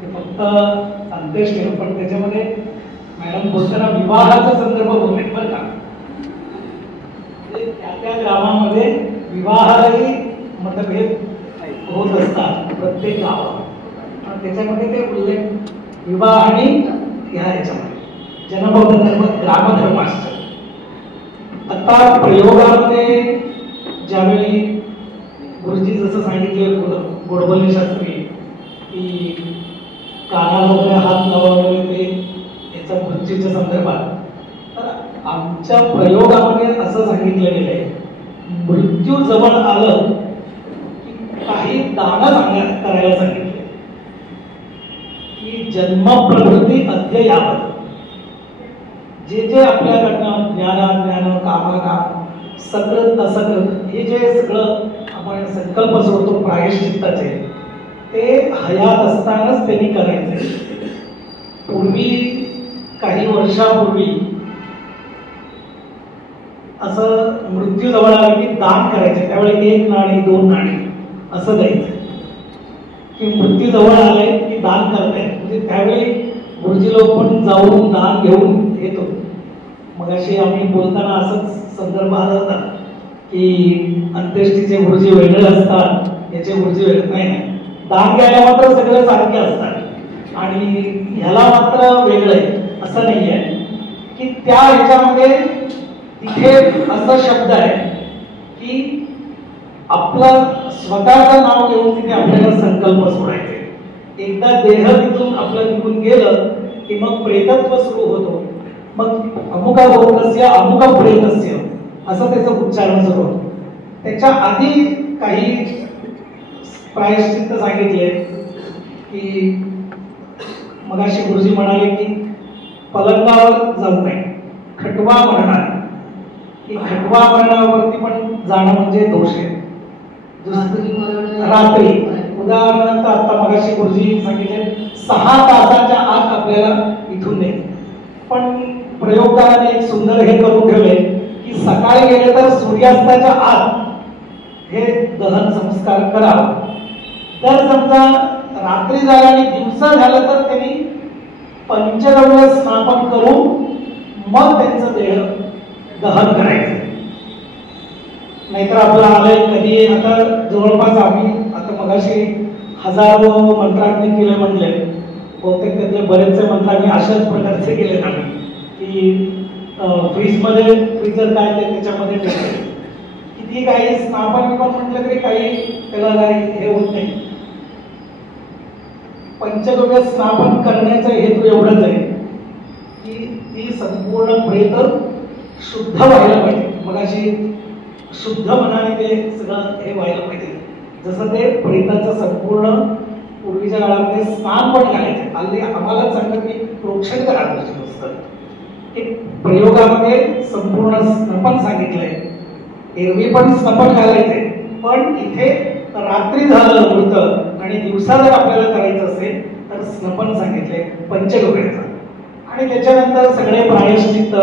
ते फक्त अंत्येष्टी, पण त्याच्यामध्ये मॅडम बोलताना विवाहाचा संदर्भ बोलले बरं का. त्या त्या ग्रामामध्ये विवाहालाही मतभेद होत असतात प्रत्येक गावात, त्याच्यामध्ये ते उल्लेख विवाह आणि ह्या याच्यामध्ये जनबौद्ध धर्म ग्रामधर्म असतो. आता प्रयोगामध्ये ज्यावेळी गुरुजी जसं सांगितले गोडबोले शास्त्री की कानाला वगैरे हात लावले ते याच्या मृत्यूच्या संदर्भात, तर आमच्या प्रयोगामध्ये असं सांगितलं गेलंय मृत्यू जवळ आलं की काही दानं करायला सांगितले की जन्म प्रवृत्ती अद्ययावत, जे जे आपल्याकडनं ज्ञान कामकाम सकृत असकृत हे जे सगळं आपण संकल्प सोडतो प्रायश्चित्ताचे, ते हयात असतानाच त्यांनी करायचे. पूर्वी काही वर्षापूर्वी असं मृत्यू जवळ आला की दान करायचे, त्यावेळी 1 नाणी 2 नाणी असं द्यायचं की मृत्यू जवळ आलंय की दान करताय. म्हणजे त्यावेळी गुरुजी लोक पण जाऊन दान घेऊन येतो. मग अशी आम्ही बोलताना असंच संदर्भ आला होता की अंत्येष्टीचे गुरुजी वेगळे असतात, याचे गुरुजी वेगळे नाही. दान घ्यायला मात्र सगळे सारखे असतात आणि ह्याला मात्र वेगळं आहे असं नाही आहे की त्या ह्याच्यामध्ये तिथे असा शब्द आहे की आपलं स्वतःचं नाव घेऊन तिथे आपल्याला संकल्प सोडायचे. एकदा देह तिथून आपलं निघून गेलं की मग प्रेतत्व सुरू होतो. मग अमुका भौतस्य अमुक प्रेतस्य असं त्याचं उच्चारण सुरू होतं. त्याच्या आधी काही प्रायश्चित्त सांगितले की मगाशी गुरुजी म्हणाले की पलंगावर जाऊ नये, खटवा मरणार, की खटवा मरणावरती पण जाणं म्हणजे दोष आहे. रात्री उदाहरणार्थ आता मगाशी गुरुजी सांगितले 6 तासाच्या आत आपल्याला इथून नाही, पण प्रयोगकाराने एक सुंदर हे करून ठेवले की सकाळी गेले तर सूर्यास्ताच्या आत हे दहन संस्कार करावा. जर समजा रात्री झाला आणि दिवसा झालं तर त्यांनी पंचगव्य स्नापन करून मग त्यांचं देह दहन करायचं. नाहीतर आपलं आलंय कधी आता जवळपास आम्ही आता मगाशी हजारो मंत्राग्नी केले म्हणले, बहुतेक त्यातले बरेचसे मंत्र आम्ही अशाच प्रकारचे केले आम्ही की फ्रीजमध्ये फ्रीजर काय ते त्याच्यामध्ये ठेवले. किती काही स्नापन म्हटलं तरी काही त्याला काही हे होत नाही. पंचगव्य स्नापन करण्याचा हेतू एवढाच आहे की ती संपूर्ण प्रेत शुद्ध व्हायला पाहिजे. मग अशी शुद्ध मनाने ते सगळं हे व्हायला पाहिजे. जसं ते प्रेताचं संपूर्ण पूर्वीच्या काळामध्ये स्नान पण घालायचं. हल्ली आम्हाला सांगतात की प्रोक्षण करा नुसतं. एक प्रयोगामध्ये संपूर्ण स्नपन सांगितलंय. एरवी पण स्नपन घालायचंय, पण इथे रात्री झालं मृत आणि दिवसा जर आपल्याला करायचं असेल तर स्नपन सांगितलंय पंचगव्याचं. आणि त्याच्यानंतर सगळे प्रायश्चित्त,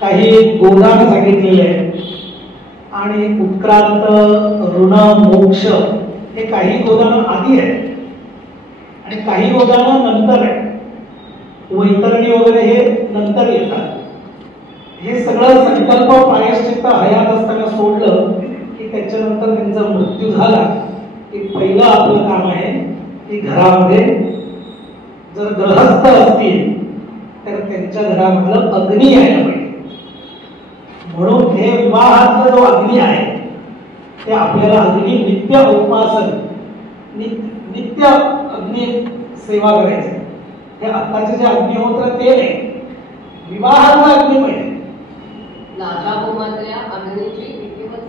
काही गोदान सांगितलेले आहे आणि उत्क्रांत, ऋण, मोक्ष हे काही गोदान आधी आहे आणि काही गोदान नंतर आहे. वैतरणी वगैरे हे नंतर येतात. हे सगळं संकल्प प्रायश्चित्त हयात असताना सोडलं की त्याच्यानंतर त्यांचा मृत्यू झाला की पहिलं आपलं काम आहे की घरामध्ये जर ग्रहस्थ असतील तर त्यांच्या घरामधलं अग्नी यायला पाहिजे. म्हणून हे विवाहातला जो अग्नी आहे ते आपल्याला अग्नी नित्य उपासन, नित्य अग्नी सेवा करायची. हे आत्ताचे जे अग्निहोत्र ते नाही, विवाहातला अग्नी पाहिजे. लाजाहोमातल्या अग्नीची विधिवत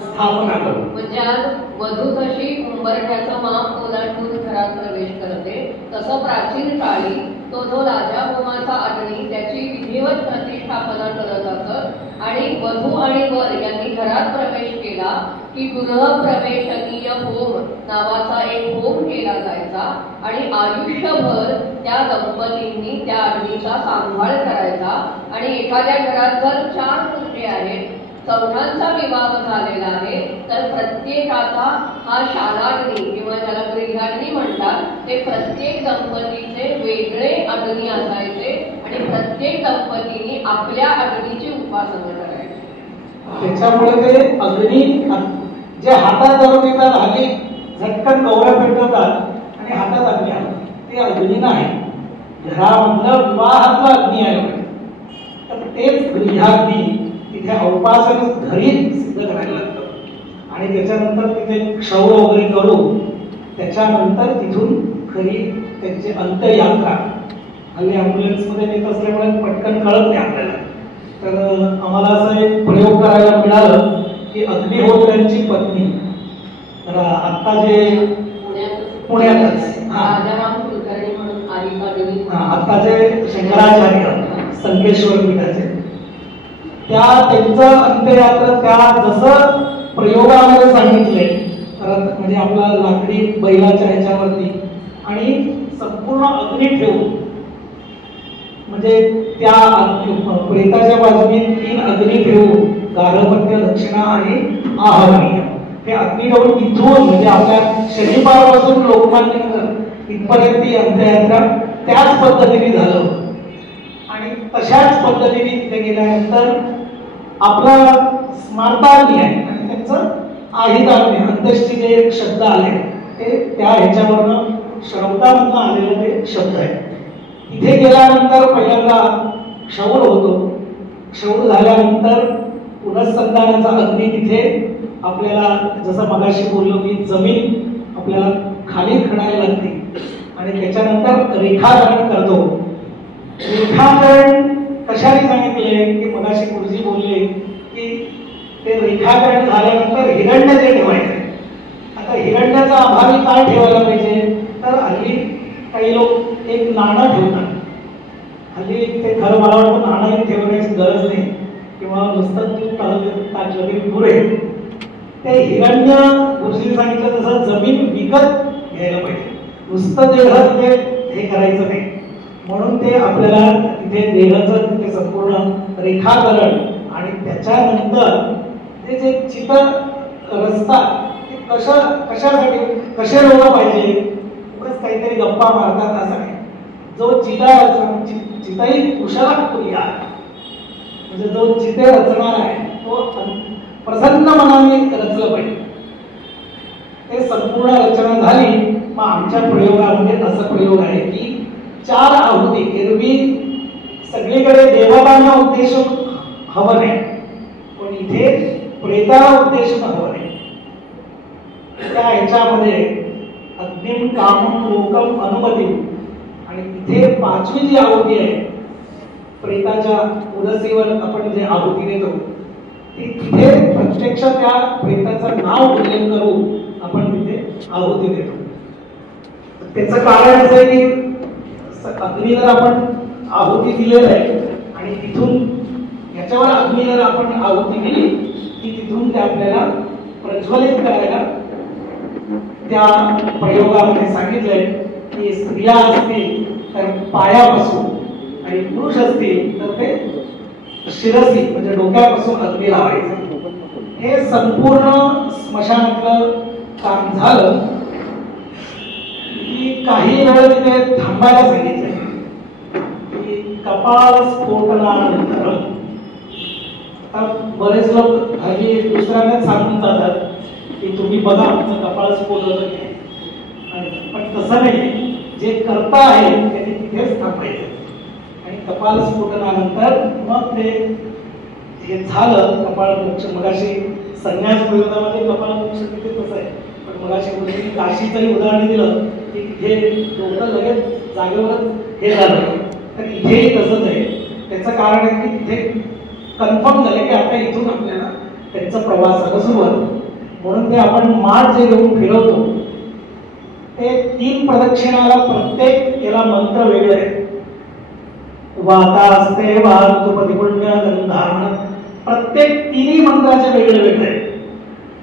स्थापना करू. म्हणजे आज वधू जशी उंबरठ्याचं माप ओलांडून घरात प्रवेश करते, तसं प्राचीन काळी तो जो लाजाहोमाचा अग्नी त्याची विधिवत प्रतिष्ठापना करत असत आणि वधू आणि वर यांनी घरात प्रवेश केला की गृहप्रवेशनीय होम नावाचा एक होम केला जायचा आणि आयुष्यभर त्या दंपतींनी त्या अग्नीचा सांभाळ करायचा. आणि एखाद्या घरात जर 4 मुले आहेत, चौघांचा विवाह झालेला आहे, तर प्रत्येकाचा हा शालाग्नी किंवा ज्याला गृहाग्नी म्हणतात ते प्रत्येक दंपतीचे वेगळे अग्नी असायचे आणि प्रत्येक दंपतीने आपल्या अग्नीची उपासना करायची. त्याच्यामुळे ते अग्नी जे हातात धरून येतात, हल्ली झटकन गौऱ्या पेटवतात आणि हातात अग्नी आला, ते अग्नी नाही. घरामधलं विवाहातलं अग्नी आहे. तर तेच गृहाग्नी तिथे औपासन घरी सिद्ध करायला लागतं आणि त्याच्यानंतर तिथे क्षौर वगैरे करून त्याच्यानंतर तिथून खरी त्यांची अंत्ययात्रा. हल्ली ॲम्ब्युलन्समध्ये नेत असल्यामुळे पटकन कळत नाही आपल्याला. तर आम्हाला असं एक प्रयोग करायला मिळालं की अग्निहोत्र्यांची पत्नी, तर आत्ता जे पुण्यातच आत्ताचे शंकराचार्य संकेश्वर पीठाचे, त्या त्यांचं अंत्ययात्रा त्या जसं प्रयोगामध्ये सांगितलंय, म्हणजे आपला लाकडी बैलाच्या ह्याच्यावरती आणि संपूर्ण अग्नी ठेवून, म्हणजे त्या प्रेताच्या बाजूने 3 अग्नी ठेवून गार्हपत्य, दक्षिणा आणि आहारणीय हे अग्नी ठेवून इथून म्हणजे आपल्या शनिवारपासून लोकमान्य इथपर्यंत अंत्ययात्रा त्याच पद्धतीने झालं. आणि तशाच पद्धतीने तिथे गेल्यानंतर आपला स्मार्ताग्नी आहे आणि त्यांचं आहिताग्नी, अंत्येष्टी जे एक शब्द आले ते त्या ह्याच्यावरनं श्रौतामधनं आलेलं ते शब्द आहे. तिथे गेल्यानंतर पहिल्यांदा क्षौर होतो. क्षौर झाल्यानंतर पुनःसंधानाचा अग्नी तिथे आपल्याला जसं मगाशी बोललो की जमीन आपल्याला खाली खणायला लागते आणि त्याच्यानंतर रेखाकरण करतो. रेखाकरण कशाने सांगितले की मगाशी गुरुजी बोलले की ते रेखाकरण झाल्यानंतर हिरण्य जे ठेवायचे. आता हिरण्याचा अभावी काय ठेवायला पाहिजे, तर हल्ली काही लोक एक नाणं ठेवतात. हल्ली ते खरं मला वाटतं नाणं ठेवण्याची गरज नाही किंवा नुसतं तूप टाकलं तरी पुरे. ते हिरण्य गुरुजीने सांगितलं तसं जमीन विकत घ्यायला पाहिजे, नुसतं देह तिथे हे करायचं नाही. म्हणून ते आपल्याला तिथे देहाचं तिथे संपूर्ण रेखाकरण आणि त्याच्यानंतर ते जे चित्र रचता ते कशासाठी कसे लोक पाहिजे, बस काहीतरी गप्पा मारतात असं नाही. जो चिताई कुशला कुर्या, म्हणजे जो चिते रचणार आहे तो प्रसन्न मनाने रचलं पाहिजे. ते संपूर्ण रचना झाली. मग आमच्या प्रयोगामध्ये असं प्रयोग आहे की 4 आहुती. एरवी सगळीकडे देवाबांना उद्देशून हवं नाही, पण इथे प्रेताला उद्देशून हवं नाही. त्या ह्याच्यामध्ये अग्निम कामम लोकम अनुमती, आणि इथे 5वी जी आहुती आहे प्रेताच्या उरसीवर आपण जे आहुती देतो ती तिथे प्रत्यक्ष त्या प्रेताचं नाव उल्लेख करून आपण तिथे आहुती देतो. त्याचं कारण असं आहे की अग्नीला आपण आहुती दिलेलं आहे आणि तिथून याच्यावर अग्नीला आपण आहुती दिली की तिथून ते आपल्याला प्रज्वलित करायला त्या प्रयोगामध्ये सांगितलंय की स्त्रिया असतील तर पायापासून आणि पुरुष असतील तर ते शिरसी म्हणजे डोक्यापासून अग्नी लावायचं. हे संपूर्ण स्मशानातलं काम झालं की काही वेळ तिथे थांबायला सांगितलंय की कपाळ स्फोटनानंतर. आता बरेच लोक हल्ली दुसऱ्यांनाच सांगून जातात की तुम्ही बघा आमचं कपाळ स्फोट होतं की, पण तसं नाही. जे करता आहे त्यांनी तिथेच थांबायचं आणि कपाल स्फोटनानंतर मग ते हे झालं. कपाळ मोक्ष मगाशी संन्यास प्रयोगामध्ये कपाळ मोक्ष तिथे तसं आहे, पण मगाशी काशीचंही उदाहरण दिलं की तिथे डोकं लगेच जागेवरच हे झालं, तर इथेही तसंच आहे. त्याचं कारण आहे की तिथे कन्फर्म झालं की आता इथून आपल्याला त्यांचा प्रवासाला सुरुवात. म्हणून ते आपण माठ जे घेऊन फिरवतो ते 3 प्रदक्षिणाला प्रत्येक याला मंत्र वेगळे आहे. वातास्ते वातुपतिपुण्य गंधारण, प्रत्येक 3ही मंत्राचे वेगळे वेगळे आहे.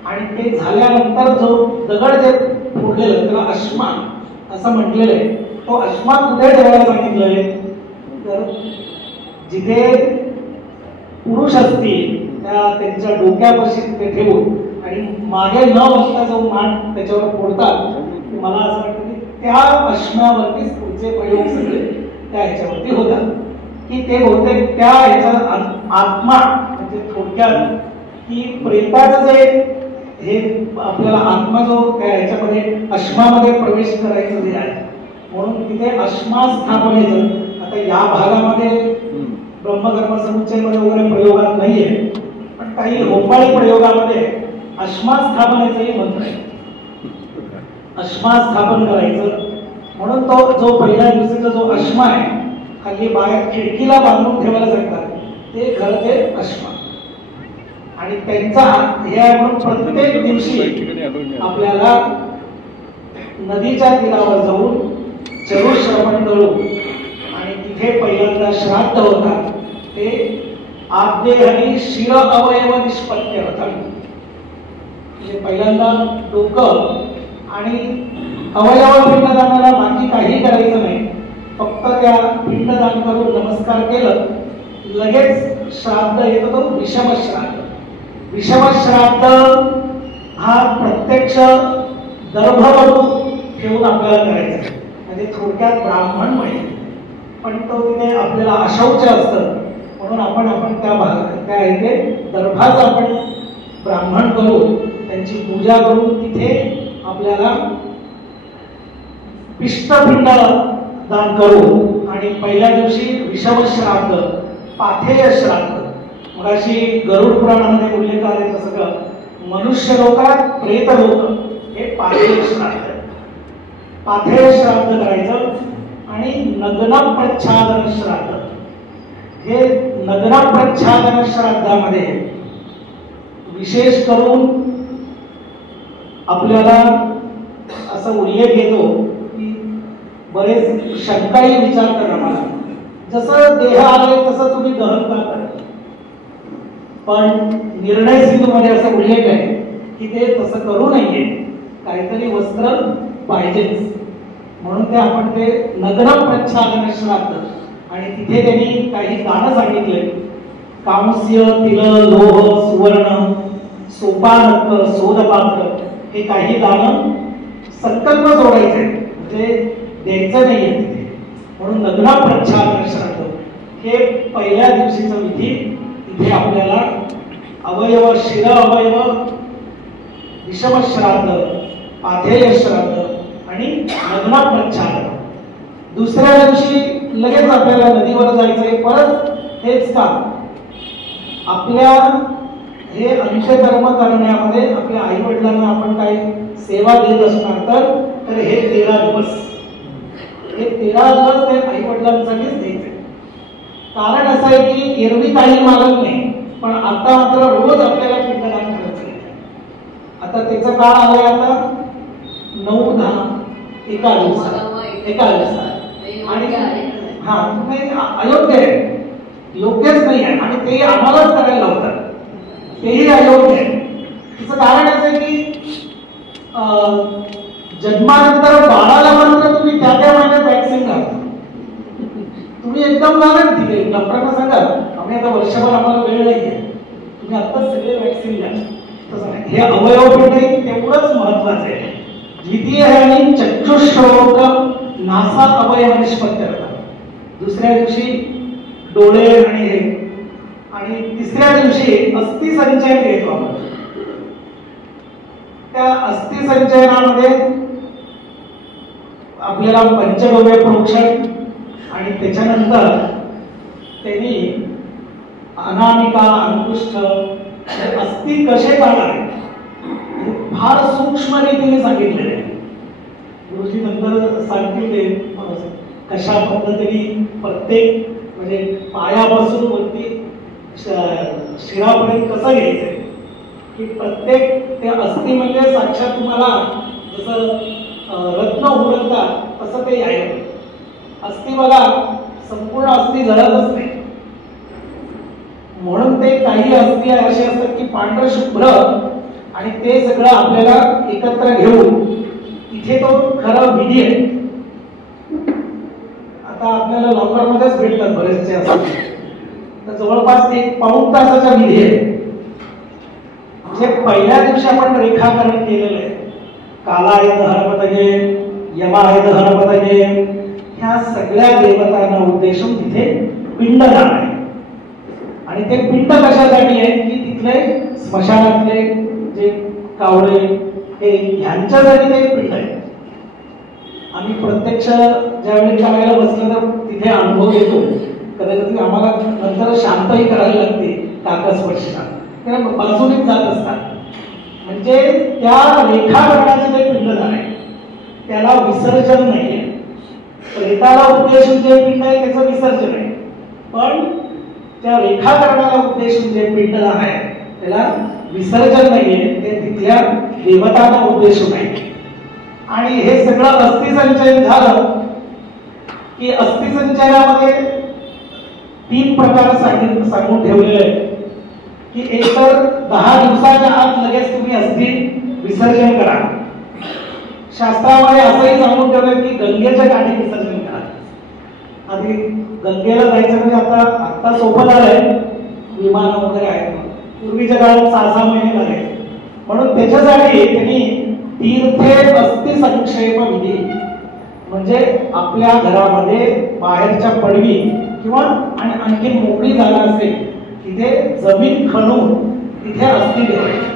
आणि ते झाल्यानंतर जो दगड जे फोडलेलं त्याला अश्मान असं म्हटलेलं आहे. तो अश्मान कुठे ठेवायला सांगितलंय, तर जिथे पुरुष असतील त्यांच्या डोक्यापाशी ते ठेवून आणि मागे न बसता जो मान त्याच्यावर फोडतात. मला असं वाटतं की त्या अश्मावरतीच पुढचे प्रयोग सगळे त्या ह्याच्यावरती होतात की ते होते त्या ह्याचा आत्मा. म्हणजे थोडक्यात की प्रेताचं जे हे आपल्याला आत्मा जो त्या ह्याच्यामध्ये अश्मामध्ये प्रवेश करायचं जे आहे, म्हणून तिथे अश्मा स्थापनेचं. आता या भागामध्ये ब्रह्मकर्म समुच्चयमध्ये वगैरे प्रयोगात नाहीये, पण काही होपाळी प्रयोगामध्ये अश्मा स्थापनेचंही मंत्र आहे. अश्मा स्थापन करायचं म्हणून तो जो पहिल्या दिवशीचा जो अश्मा आहे खाली बाहेर खिडकीला बांधून ठेवायला सांगतात ते खरं ते अश्मा. आणि त्यांचा हे आहे म्हणून प्रत्येक दिवशी आपल्याला नदीच्या तीरावर जाऊन चरुश्रवण करून आणि तिथे पहिल्यांदा श्राद्ध होतात. ते आद्यहनी शिर अवयव निष्पत्ती होतात. म्हणजे पहिल्यांदा डोकं आणि अवयव पिंडदानाला बाकी काही करायचं नाही, फक्त त्या पिंडदान करून नमस्कार केलं लगेच श्राद्ध येतो तो विषमश्राद्ध. विषमश्राद्ध हा प्रत्यक्ष गर्भवधू ठेवून आपल्याला करायचा. म्हणजे थोडक्यात ब्राह्मण माहिती, पण तो तिथे आपल्याला अशौच असतं म्हणून आपण त्या इथे दर्भाचं आपण ब्राह्मण करून त्यांची पूजा करून तिथे आपल्याला पिष्टपिंड दान करू. आणि पहिल्या दिवशी विषमश्राद्ध, पाथेय श्राद्ध. मगाशी गरुड पुराणामध्ये उल्लेख आले तसं मनुष्य लोकात प्रेत लोक हे पाथेय श्राद्ध. पाथेय श्राद्ध करायचं. आणि नग्न प्रच्छादन श्राद्ध, हे नग्न प्रच्छादन श्राद्धामध्ये विशेष करून आपल्याला असं उल्लेख येतो की बरेच शंकाही विचारतात आम्हाला, जसं देह आले तसं तुम्ही दहन करता, पण निर्णय सिंधूमध्ये असा उल्लेख आहे की ते तसं करू नये, काहीतरी वस्त्र पाहिजेच. म्हणून ते आपण ते नग्न प्रच्छादन श्राद्ध. आणि तिथे त्यांनी काही दान सांगितले. कांस्य, तिल, लोह, सुवर्ण, सोपानत्र सोदपात्र हे काही दान संकल्प जोडायचे, म्हणजे द्यायचं नाहीये तिथे. म्हणून लग्न प्रच्छादन श्राद्ध हे पहिल्या दिवशीचं विधी. इथे आपल्याला अवयव शिर अवयव विषम श्राद्ध पाथेय श्राद्ध आणि लग्न प्रच्छादन. दुसऱ्या दिवशी लगेच आपल्याला नदीवर जायचंय. परत हेच काम आपल्या हे अंत्यकर्म करण्यामध्ये आपल्या आई वडिलांना आपण काही सेवा देत असणार तर हे 13 दिवस, हे 13 दिवस ते आई वडिलांसाठीच द्यायचे. कारण असं आहे की एरवी काही मागत नाही, पण आता मात्र रोज आपल्याला पिंडदान करायचं आहे. आता त्याचं काळ आलंय आता 9, 10 एका दिवसात आणि हा नाही अयोग्य आहे, योग्यच नाही आहे आणि ते आम्हालाच करायला लावतात, तेही अयोग्य आहे. तिचं कारण असं आहे की जन्मानंतर बाळाला मात्र तुम्ही त्या महिन्यात वॅक्सिन घालता. तुम्ही एकदम घाला तिथे डॉक्टरांना सांगा आम्ही आता वर्षभर आम्हाला वेळ नाही आहे, तुम्ही आत्ताच सगळे वॅक्सिन घ्या. तसं नाही, हे अवयव पिंड तेवढंच महत्वाचं आहे. द्वितीय आहे आणि चक्षुश्रोत्र नासा अवयव निष्पत्त्यर्थ. दुसऱ्या दिवशी डोळे आणि हे, आणि तिसऱ्या दिवशी अस्थि संचयन घेतो आपण. त्या अस्थि संचयनामध्ये आपल्याला पंचगव्य प्रोक्षण आणि त्याच्यानंतर त्यांनी अनामिका अंकुष्ठ अस्थि कसे काढावे फार सूक्ष्म रीतीने सांगितलेले आहे. गुरुजी नंतर सांगतील ते कशा पद्धतीने प्रत्येक म्हणजे पायापासून वरती शिरापर्यंत कसं घ्यायचंय, की प्रत्येक ते अस्थि म्हणजे साक्षात तुम्हाला जसं रत्न उमलतात तसं ते यायचं. अस्थि बघा संपूर्ण अस्थि जळतच नाही, म्हणून ते काही अस्थि असे असतात की पांढर शुभ्र, आणि ते सगळं आपल्याला एकत्र घेऊन इथे तो खरा विधी आहे. आता आपल्याला लॉकर मध्येच भेटतात बरेचसे असते, तर जवळपास 1 पाऊण तासाचा विधी आहे. जे पहिल्या दिवशी आपण रेखाकरण केलेलं आहे, कालाय दहनपतये यमाय दहनपतये, ह्या सगळ्या देवतांना उद्देशून तिथे पिंडदान आहे. आणि ते पिंड कशासाठी आहे की तिथले स्मशानातले जे कावळे हे ह्यांच्यासाठी ते पिंड आहे. आम्ही प्रत्यक्ष ज्यावेळी करायला बसलं तर तिथे अनुभव येतो. कदाचित आम्हाला नंतर शांतही करायला लागते काकास्पर्शा, त्या बाजूनेच जात असतात. म्हणजे त्या रेखाकरणाचे जे पिंडदान आहे त्याला विसर्जन नाही आहे. प्रेताला उद्देशून जे पिंड आहे त्याचं विसर्जन आहे, पण त्या रेखाकरणाला उद्देशून जे पिंडदान आहे त्याला विसर्जन नाही आहे. ते तिथल्या देवतांना उद्देशून आहे. आणि हे सगळं अस्थि संचयन झालं की अस्थि संचयनामध्ये 3 प्रकार सांगून ठेवलेले आहेत की एक तर 10 दिवसाच्या आत लगेच तुम्ही अस्थि विसर्जन करा. शास्त्रामध्ये असंही सांगून ठेवलं की गंगेच्या काठी विसर्जन करा. आधी गंगेला जायचं म्हणजे आता सोपं झालंय, विमान वगैरे आहेत. पूर्वीच्या काळात 6-6 महिने लागायचे. म्हणून त्याच्यासाठी त्यांनी तीर्थे अस्थि संक्षेप विधी, म्हणजे आपल्या घरामध्ये बाहेरच्या पडवी किंवा आणि आणखी मोकळी जागा असेल तिथे जमीन खणून तिथे अस्थि ठेवायची.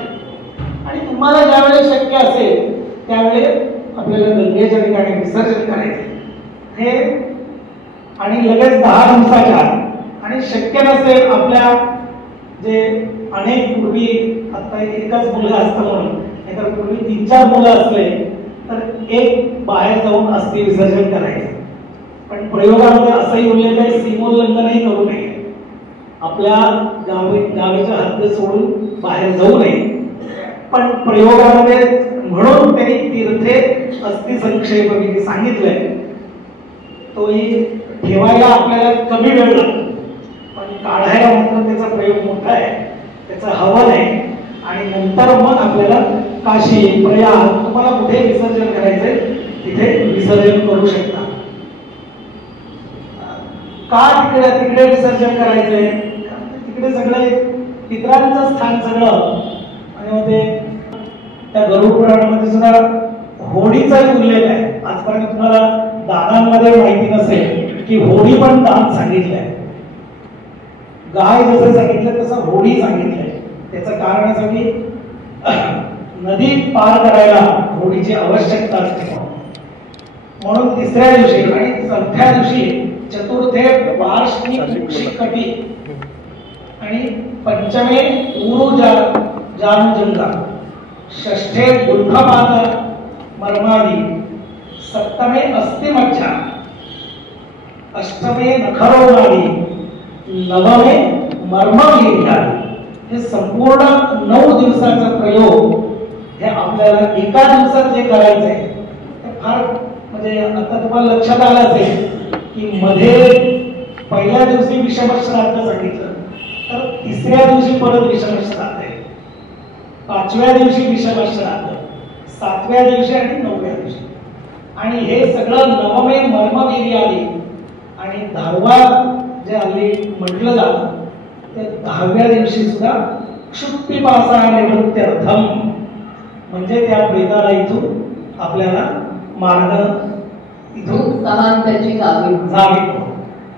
आणि तुम्हाला ज्यावेळेस शक्य असेल त्यावेळी आपल्याला गंगेच्या ठिकाणी विसर्जन करायचे हे. आणि लगेच 10 दिवसाच्या आणि शक्य नसेल आपल्या जे अनेक पूर्वी आता एकच मुलगा असतं म्हणून, नाहीतर पूर्वी 3-4 मुलं असले तर एक बाहेर जाऊन अस्थि विसर्जन करायचं. पण प्रयोगामध्ये असंही उल्लेख आहे सीमोल्लंघनही करू नये, आपल्या गावीच्या हद्द सोडून बाहेर जाऊ नये. पण प्रयोगामध्ये म्हणून त्यांनी तीर्थे अस्थि संक्षेप विधी सांगितलंय. तोही ठेवायला आपल्याला कमी वेळ लागतो, पण काढायला मात्र त्याचा प्रयोग मोठा आहे, त्याचं हवन आहे. आणि नंतर मग आपल्याला काशी प्रयाग तुम्हाला कुठे विसर्जन करायचंय तिथे विसर्जन करू शकता. का तिकडे विसर्जन करायचंय, तिकडे सगळे पितरांचं स्थान सगळं आणि मग ते त्या गरुड पुराणामध्ये सुद्धा होडीचाही उल्लेख आहे. आजपर्यंत तुम्हाला दानांमध्ये माहिती नसेल की होडी पण दान सांगितलंय. गाय जसं सांगितलं तसं होडी सांगितलंय. त्याचं कारण असं की नदी पार करायला होडीची आवश्यकता असते. म्हणून तिसऱ्या दिवशी आणि चौथ्या दिवशी चतुर्थे वार्षिक शिकटी आणि पंचमे उरु जानुजंगा, षष्ठे गुल्फपात मर्मादी, सप्तमे अस्थिमज्जा, अष्टमे नखरोगादी, नवमे मर्मवीर्यादी. हे संपूर्ण 9 दिवसाचा प्रयोग हे आपल्याला एका दिवसात जे करायचंय ते फार म्हणजे आता तुम्हाला लक्षात आलं असेल की मध्ये पहिल्या दिवशी विषमश्राद्ध सांगितलं, तर तिसऱ्या दिवशी परत विषमश्राद्ध आहे, 5व्या दिवशी विषमश्राद्ध, 7व्या दिवशी आणि 9व्या दिवशी. आणि हे सगळं नवमे मर्मवीर्यादी आणि 10वा जे हल्ली म्हटलं जातं ते 10व्या दिवशी सुद्धा क्षुत्पिपासा निवृत्त्यर्थम, म्हणजे त्या प्रेताला इथून आपल्याला मार्ग इथून त्याची जागी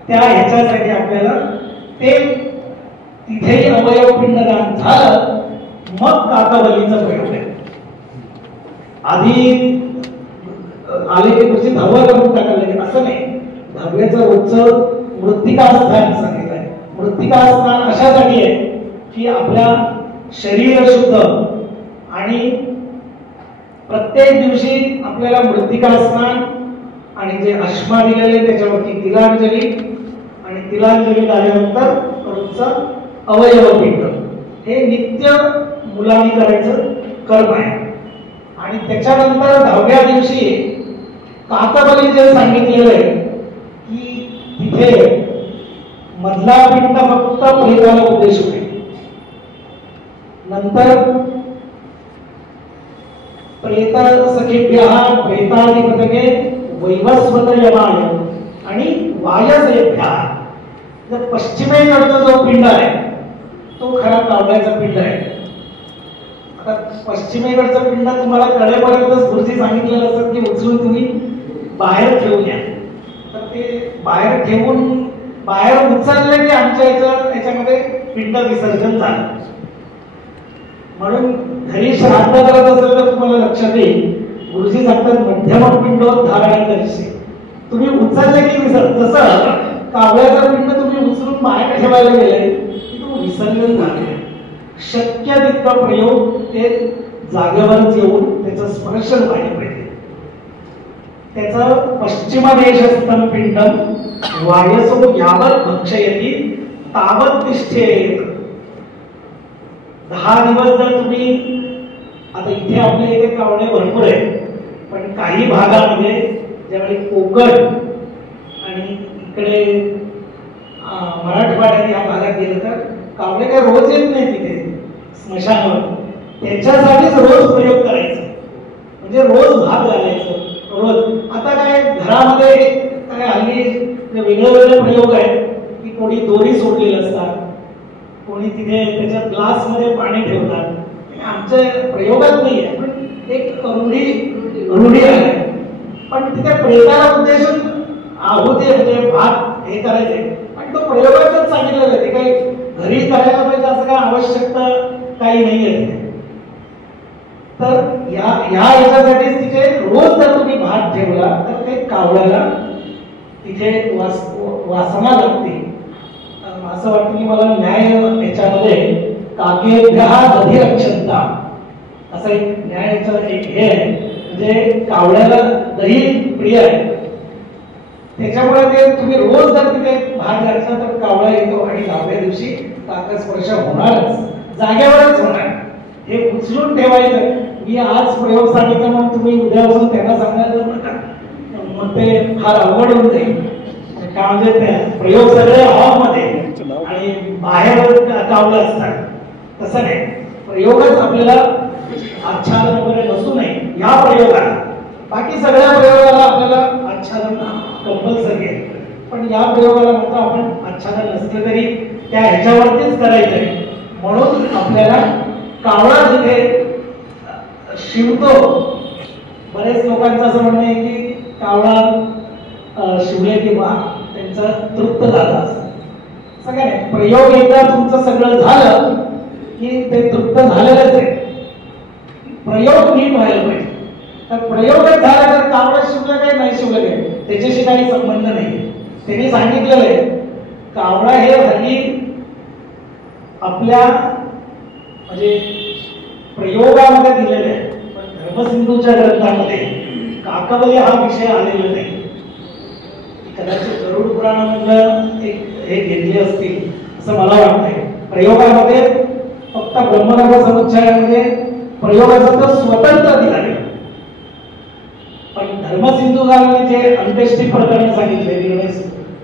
त्या ह्याच्यासाठी आपल्याला ते तिथेही अवयव पिंडदान झालं, मग काकबलीचा प्रयोग आहे. आधी आले की तुझी 10वं करून टाकायला असं नाही. 10व्याचं रोजचं मृत्तिका स्थान सांगितलंय. मृत्तिका स्थान अशासाठी आहे की आपल्या शरीर शुद्ध आणि प्रत्येक दिवशी आपल्याला मृत्तिका स्नान आणि जे अश्मा दिलेले त्याच्यावरती तिलांजली आणि तिलांजली झाल्यानंतर रोजचं अवयव पिंड हे नित्य मुलांनी करायचं कर्म आहे. आणि त्याच्यानंतर 10व्या दिवशी काकबली जे सांगितलेलं आहे की तिथे मधला पिंड फक्त प्रेताला उपदेश होते. नंतर प्रेत सखेभ्यः प्रेताधिपतके वैवस्वत यमाय आणि वायसेभ्यः. जर पश्चिमेकडचा जो पिंड आहे तो खरा कावळ्याचा पिंड आहे. आता पश्चिमेकडचा पिंड तुम्हाला कडेपर्यंतच गुरुजी सांगितलेलं असतं की उचलून तुम्ही बाहेर ठेवून या. तर ते बाहेर ठेवून बाहेर उचलले की आमच्या याच्यामध्ये पिंड विसर्जन झालं. म्हणून घरी श्राद्ध करत असेल तर तुम्हाला लक्षात येईल गुरुजी सांगतात मध्यम पिंडोद्धारण करशी. तुम्ही उचलले की जसं कावळ्याचं पिंड तुम्ही उचलून बाहेर ठेवायला गेले की तो विसर्जन झाले. शक्य तितका प्रयोग ते जागेवरच येऊन त्याचा स्पर्श व्हायला पाहिजे. त्याचं पश्चिम देशस्थम पिंडम वायसो यावत भक्षयती तावत तिष्ठेत. 10 दिवस जर तुम्ही आता इथे आपल्या इथे कावळे भरपूर आहे, पण काही भागामध्ये ज्यावेळी कोकण आणि इकडे मराठवाड्यात या भागात गेलं तर कावळे काय रोज येत नाही तिथे स्मशानावर. त्याच्यासाठीच रोज प्रयोग करायचा, म्हणजे रोज भात घालायचं रोज. आता काय घरामध्ये काय हल्ली वेगळे वेगळे प्रयोग आहेत की कोणी दोरी सोडलेली असतात, कोणी तिथे त्याच्या ग्लास मध्ये पाणी ठेवतात. आमच्या प्रयोगात नाही आहे पण एक रूढी आहे. पण तिथे प्रेताला उद्देशून आहुती म्हणजे भात हे करायचे, पण तो प्रयोगातच सांगितलेलं आहे. ते काही घरी करायला पाहिजे असं काही आवश्यकता काही नाहीये. तर या याच्यासाठीच तिथे रोज जर तुम्ही भात ठेवला तर ते कावळ्याला तिथे वासना लागते. असं वाटतं की मला न्याय याच्यामध्ये काकेभ्यः दधिरक्षंता असं एक न्यायाचं एक हे आहे. म्हणजे कावळ्याला दही प्रिय आहे, त्याच्यामुळे ते तुम्ही रोज जर तिथे भात घातला तर कावळा येतो आणि 10व्या दिवशी काकस्पर्श होणारच, जागेवरच होणार. हे उचलून ठेवायचं. मी आज प्रयोग सांगितलं म्हणून तुम्ही उद्यापासून त्यांना सांगायला नका, मग ते फार अवघड होऊन जाईल. काय म्हणजे ते प्रयोग सगळे हॉलमध्ये आणि बाहेर कावलं असतात तसं नाही. प्रयोगच आपल्याला आच्छादन वगैरे नसू नये या प्रयोगाला. बाकी सगळ्या प्रयोगाला आपल्याला आच्छादन कंपल्सरी आहे, पण या प्रयोगाला मात्र आपण आच्छादन नसलं तरी त्या ह्याच्यावरतीच करायचंय. म्हणून आपल्याला कावळा जिथे शिवतो, बरेच लोकांचं असं म्हणणं आहे की कावळा शिवले किंवा त्यांचं तृप्त झालं असं काय नाही. प्रयोग एकदा तुमचं सगळं झालं की ते तृप्त झालेलंच आहे. प्रयोग नीट व्हायला पाहिजे. तर प्रयोगच झाला तर कावळा शिवलं काय नाही शिवलं काय त्याच्याशी काही संबंध नाही. त्यांनी सांगितलेलं आहे कावळा हे हल्ली आपल्या म्हणजे प्रयोगामध्ये दिलेले आहे, पण धर्मसिंधूच्या ग्रंथामध्ये काकवली हा विषय आलेला नाही. कदाचित गरुड पुराणामधलं एक हे घेतले असतील असं मला वाटतंय. प्रयोगामध्ये फक्त ब्रह्मनाभ समुच्चयामध्ये प्रयोगाचं तर स्वतंत्र दिला गेलं, पण धर्मसिंधुकारांनी जे अंत्येष्टी प्रकरण सांगितले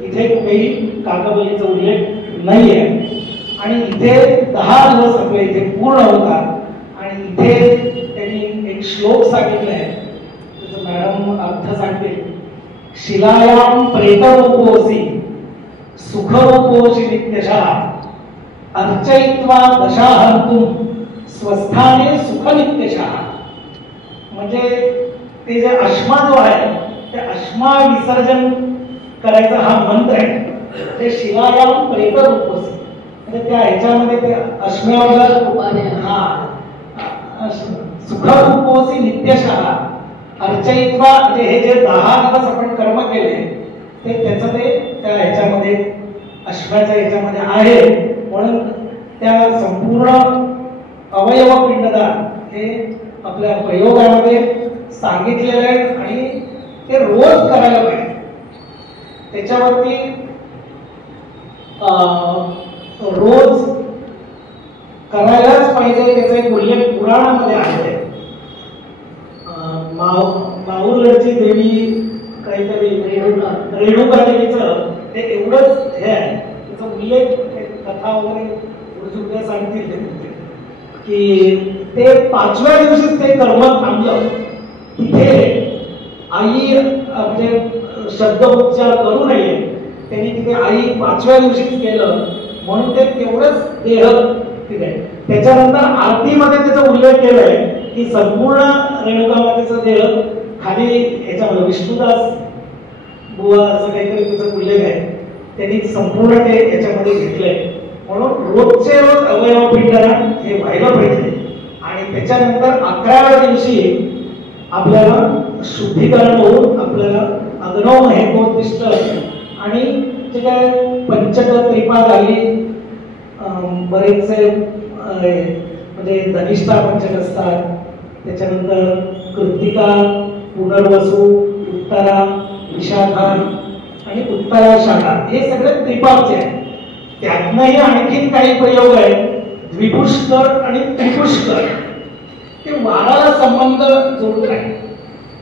इथे कुठेही काकबलीचा उल्लेख नाही आहे. आणि इथे 10 दिवस आपल्या इथे पूर्ण होतात आणि इथे त्यांनी एक श्लोक सांगितलाय त्याचा मॅडम अर्थ सांगते. शिलायाम प्रेतरूपोसी सुखरूपोशी नित्यशः अर्चयित्वा दशाहंतुम स्वस्थाने सुख नित्यशः. म्हणजे ते जे अश्मा जो आहे ते अश्मा विसर्जन करायचा हा मंत्र आहे. ते शिलायाम प्रेतरूपोसी म्हणजे त्या ह्याच्यामध्ये ते अश्म्यावर हा सुखरूपोसी नित्यशः अर्चयित्वा म्हणजे हे जे 10 दिवस आपण कर्म केले ते त्याचं ते त्या ह्याच्यामध्ये अश्वाच्या ह्याच्यामध्ये आहे. म्हणून त्या संपूर्ण अवयव पिंडदान हे आपल्या प्रयोगामध्ये सांगितलेलं आहे आणि ते रोज करायला पाहिजे. त्याच्यावरती रोज करायलाच पाहिजे त्याचा एक उल्लेख पुराणामध्ये आहे. माहूरगडची देवी काहीतरी रेणुका देवीचं ते एवढंच हे आहे त्याचा उल्लेख कथा वगैरे उद्या सांगतील की ते 5व्या दिवशीच ते कर्म थांबलं. तिथे आई म्हणजे शब्द उच्चार करू नये त्यांनी तिथे आई 5व्या दिवशीच केलं म्हणून ते तेवढंच देह तिथे. त्याच्यानंतर आरतीमध्ये त्याचा उल्लेख केलाय की संपूर्ण रेणुका मातेचा देह खाली ह्याच्यामध्ये विष्णुदास बुवा असं काहीतरी त्याचा उल्लेख आहे. त्यांनी संपूर्ण ते याच्यामध्ये घेतलंय. म्हणून रोजचे रोज अवयव पिंडदान हे व्हायला पाहिजे. आणि त्याच्यानंतर 11व्या दिवशी आपल्याला शुद्धीकरण होऊन आपल्याला अग्नोम हे गोष्ट आणि जे काय पंचक त्रिपा झाली बरेचसे म्हणजे धनिष्ठा पंचक असतात. त्याच्यानंतर कृतिका पुनर्वसू उत्तरा विशाखा आणि उत्तराषाढा हे सगळे त्रिपाचे आहेत. त्यातनंही आणखीन काही प्रयोग आहेत द्विपुष्कर आणि त्रिपुष्कर ते वाराला संबंध जोडून आहे.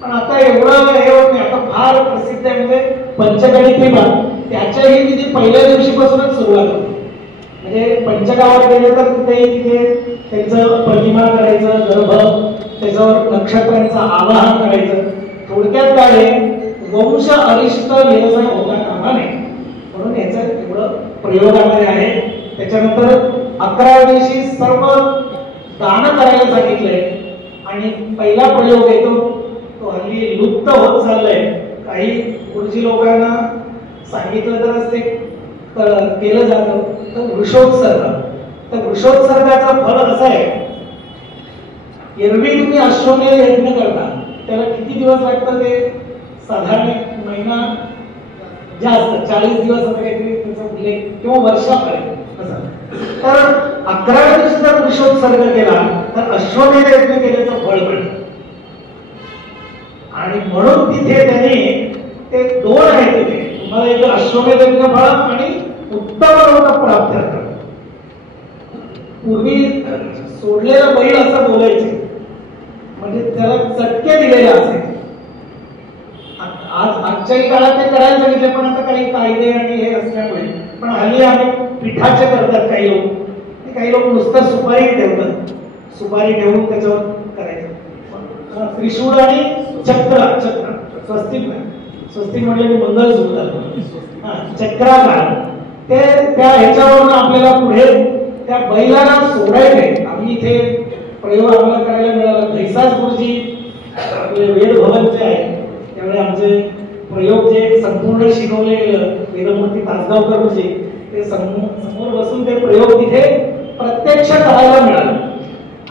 पण आता एवढं हे होत नाही. आता फार प्रसिद्ध आहे म्हणजे पंचगणी त्रिपा त्याच्याही तिथे पहिल्या दिवशीपासूनच सुरुवात होते. म्हणजे पंचगावात गेले तर तिथे त्यांचं प्रतिमा करायचं गर्भ त्याच्यावर नक्षत्रांचं आवाहन करायचं. थोडक्यात काय आहे वंश अरिष्ट व्यवसाय होता कामा नये म्हणून याचं एवढं प्रयोगामध्ये आहे. त्याच्यानंतर 11व्या दिवशी सर्व दान करायला सांगितलंय आणि पहिला प्रयोग येतो तो हल्ली लुप्त होत चाललाय. काही गुरुजी लोकांना सांगितलं तरच ते केलं जातं तर वृषोत्सर्ग. तर वृषोत्सर्गाचं फळ असं आहे एरवी तुम्ही अश्वमेध यज्ञ करता त्याला किती दिवस लागतं ते साधारण 1 महिना जास्त 40 दिवस असं काहीतरी त्याचा उल्लेख किंवा वर्षापर्यंत असं. तर 11व्या दिवशी जर वृषोत्सर्ग केला तर अश्वमेध यज्ञ केल्याचं फळ मिळतं. आणि म्हणून तिथे त्यांनी ते 2 आहेत तिथे तुम्हाला एक अश्वमेध यज्ञ फळ आणि उत्तम लोक प्राप्त करतात. पूर्वी सोडलेला बैल असं बोलायचे म्हणजे त्याला चटके दिलेले असे. आजच्याही काळात ते करायला सांगितले पण आता काही कायदे आणि हे असल्यामुळे पण हल्ली आम्ही पिठाचे करतात काही लोक नुसतं सुपारी ठेवतात. सुपारी ठेवून त्याच्यावर करायचं. त्रिशूळ आणि चक्र स्वस्तिक म्हणजे मंगळसूत्र चक्राकार ते त्या ह्याच्यावरून आपल्याला पुढे त्या बैलाला सोडायचे. आम्ही इथे प्रयोग आम्हाला करायला मिळाला. धैसाच गुरुजी वेद भवन जे आहे त्यावेळी आमचे प्रयोग जे संपूर्ण शिकवले गेलं वेदमूर्ती तासगावकर जे ते समोर बसून ते प्रयोग तिथे प्रत्यक्ष करायला मिळालं.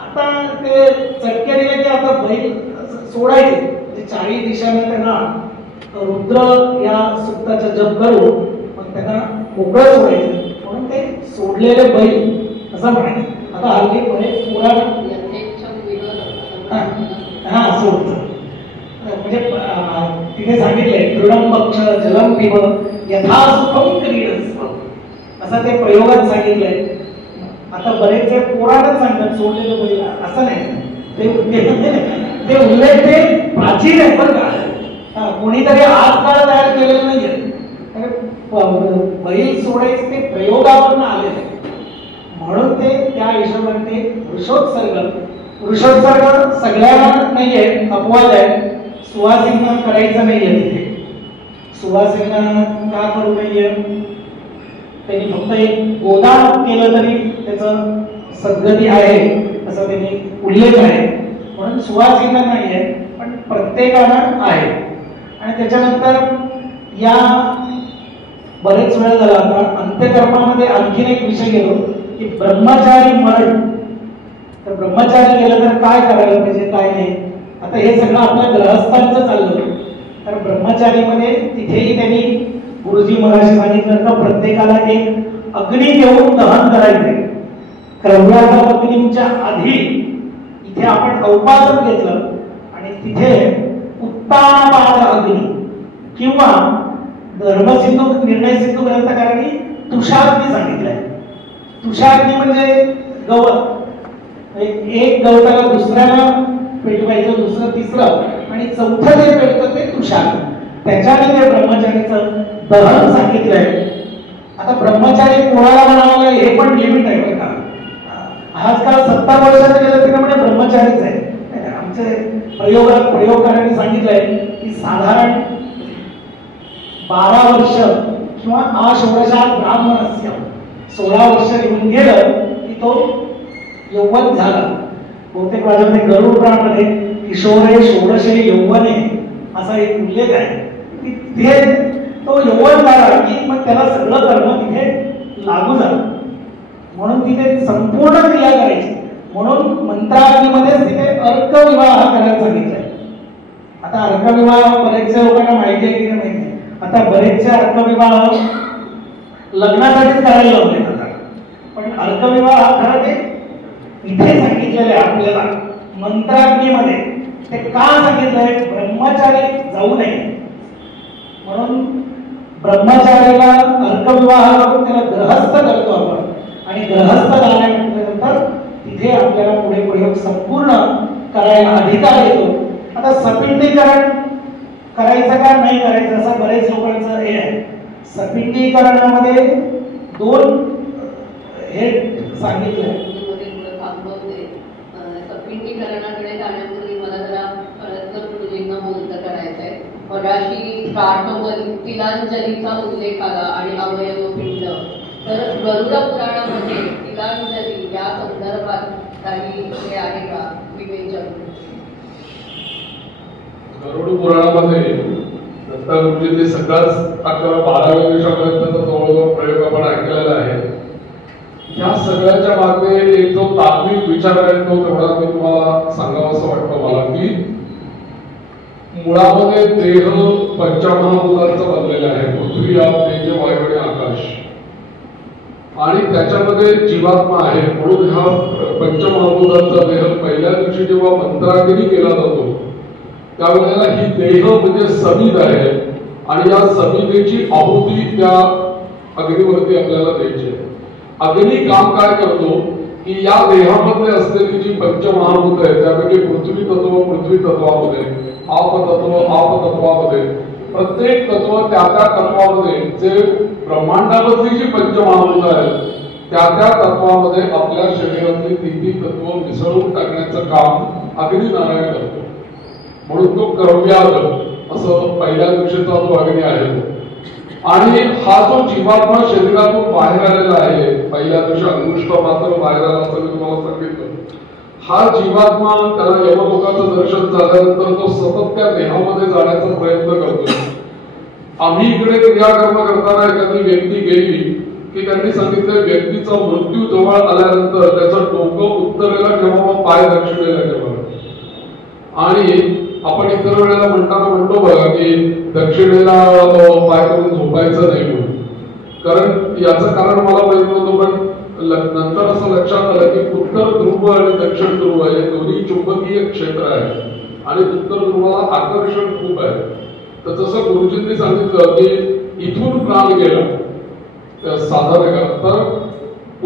आता ते चटके दिले की आता बैल सोडायचे म्हणजे चारही दिशाने त्यांना रुद्र या सुक्ताचा जप करून मग त्यांना मोकळं सोडायचं म्हणून ते सोडलेले बैल असं म्हणायचं. आता हल्ली बरेच पुराण हा सोडतं म्हणजे तिथे सांगितलंय दृढम पक्ष जलम पिब यथा सुखम क्रीडस्व असं ते प्रयोगात सांगितलंय. आता बरेचसे पुराणच सांगतात सोडलेलं बैल असं नाही. ते उल्लेख ते प्राचीन आहे बरं का, कोणीतरी आजकाल तयार केलेलं नाहीये. बैल सोडायचे ते प्रयोगावरून आलेले म्हणून ते त्या हिशोबाने ते वृषोत्सर्ग सगळ्यांना नाहीये, अपवाद आहे. सुवासिकांना करायचं नाहीये. तिथे सुवासिकांना का करू नाहीये, त्यांनी फक्त एक गोदान केलं तरी त्याचं सद्गती आहे असं त्यांनी उल्लेख आहे म्हणून सुवासिकांना नाहीये पण प्रत्येकाला आहे. आणि त्याच्यानंतर या बरेच वेळ झाला आता अंत्यकर्मामध्ये आणखीन एक विषय गेलो की ब्रह्मचारी मरण. तर ब्रह्मचारी गेलं तर काय करायला पाहिजे काय नाही. आता हे सगळं आपल्या ग्रहस्थांचं चाललं. तर ब्रह्मचारीमध्ये तिथेही त्यांनी गुरुजी महाराज सांगितलं का प्रत्येकाला एक अग्नी घेऊन दहन करायचे. क्रव्याचा अग्नीच्या आधी इथे आपण औपासन घेतलं आणि तिथे उत्तानपाद अग्नी किंवा धर्मसिंधू निर्णय सिंधू ग्रंथकारांनी तुषाग्नी सांगितलंय. तुषाग्नी म्हणजे गवत, एक गवताला दुसऱ्याला पेटवायचं, दुसरं तिसरं आणि चौथं जे पेटतं ते तुषार. त्याच्याने ते ब्रह्मचारीचं दहन सांगितलंय. आता ब्रह्मचारी कोणाला म्हणावं हे पण लिमिट आहे बरं का. आजकाल 70 वर्षाचं गेलं तरी म्हणजे ब्रह्मचारीच आहे. आमचे प्रयोगकारांनी सांगितलंय की साधारण 12 वर्ष किंवा आषोडशात ब्राह्मणस्य 16 वर्ष निघून गेलं की तो यौवन झाला. बहुतेक माझ्यामध्ये गरुड पुराणामध्ये किशोरे षोडशे यौवने असा एक उल्लेख आहे. तिथे तो यौवन झाला की मग त्याला सगळं कर्म तिथे लागू झालं म्हणून तिथे संपूर्ण क्रिया करायची. म्हणून मंत्राग्नीमध्येच तिथे अर्कविवाह करायला सांगितलंय. आता अर्कविवाह बरेचशा लोकांना माहिती आहे की नाही. आता बरेचसे अर्कविवाह लग्नासाठीच करायला लावले जातात पण अर्कविवाह खरं ते इथे सांगितलेलं आहे आपल्याला मंत्राग्नीमध्ये. ते का सांगितलंय, ब्रह्मचारी जाऊ नये म्हणून. ब्रह्मचारीला अर्कविवाह करून त्याला ग्रहस्थ करतो आपण आणि ग्रहस्थ झाल्यानंतर तिथे आपल्याला पुढे प्रयोग संपूर्ण करायला अधिकार येतो. आता सपिंडीकरण करायचं का नाही करायचं असं बरेच लोकांचं हे आहे. सपिंडीकरणामध्ये 2 हे सांगितलंय. सपिंडीकरणाकडे जाण्यापूर्वी मला जरा कळसकर गुरुजींना बोलतं करायचंय. मगाशी तिलांजलीचा उल्लेख आला आणि अवयवपिंड. तर गरुड पुराणामध्ये तिलांजली या संदर्भात काही हे आहे का विवेचन? गरुड पुराणामध्ये दत्ता गुरुजींनी सगळाच 11-12व्या दिवसापर्यंतचा जवळजवळ प्रयोग आपण ऐकलेला आहे. या सगळ्याच्या मागे एक जो तात्विक विचार आहे तो तेवढा मी तुम्हाला सांगावं असं वाटतं मला की मुळामध्ये देह पंचमहाभूतांचा बनलेला आहे. पृथ्वी, आप, तेज, वायू आणि आकाश आणि त्याच्यामध्ये जीवात्मा आहे. म्हणून हा पंचमहाभूतांचा देह पहिल्या दिवशी जेव्हा मंत्राग्नी केला जातो त्यावेळेला ही देह म्हणजे समिध आहे आणि या समिधेची आहुती त्या अग्नीवरती आपल्याला द्यायची आहे. अग्नी काम काय करतो की या देहामध्ये असलेली जी पंचमहाभूत आहे त्यापैकी पृथ्वी तत्वामध्ये, आप तत्वामध्ये प्रत्येक तत्व त्या तत्वामध्ये जे ब्रह्मांडामधली जी पंचमहाभूत आहेत त्या तत्वामध्ये आपल्या शरीरातली 3 तत्व मिसळून टाकण्याचं काम अग्निनारायण करतो. म्हणून तो क्रव्याद असं पहिल्या दिवशीचा तो अग्नी आहे. आणि हा जो जीवात्मा शरीरातून बाहेर आलेला आहे पहिल्या दिवशी अंगुष्ठ मात्र बाहेर आला असं मी तुम्हाला सांगितलं हा जीवात्मा त्याला यमलोकाचं दर्शन झाल्यानंतर तो सतत त्या देहामध्ये जाण्याचा प्रयत्न करतो. आम्ही इकडे क्रियाकर्म करताना एखादी व्यक्ती गेली की त्यांनी सांगितलं व्यक्तीचा मृत्यू जवळ आल्यानंतर त्याचं डोकं उत्तरेला ठेवा, पाय दक्षिणेला ठेवा. आणि आपण इतर वेळेला म्हणताना म्हणतो बघा की दक्षिणेला पाय करून झोपायचं नाही म्हणून. कारण याचं कारण मला माहित नव्हतं, पण नंतर असं लक्षात आलं की उत्तर ध्रुव आणि दक्षिण ध्रुव हे दोन्ही चुंबकीय क्षेत्र आहे आणि उत्तर ध्रुवाला आकर्षण खूप आहे. तर जसं गुरुजींनी सांगितलं की इथून प्राण गेला साधारण, तर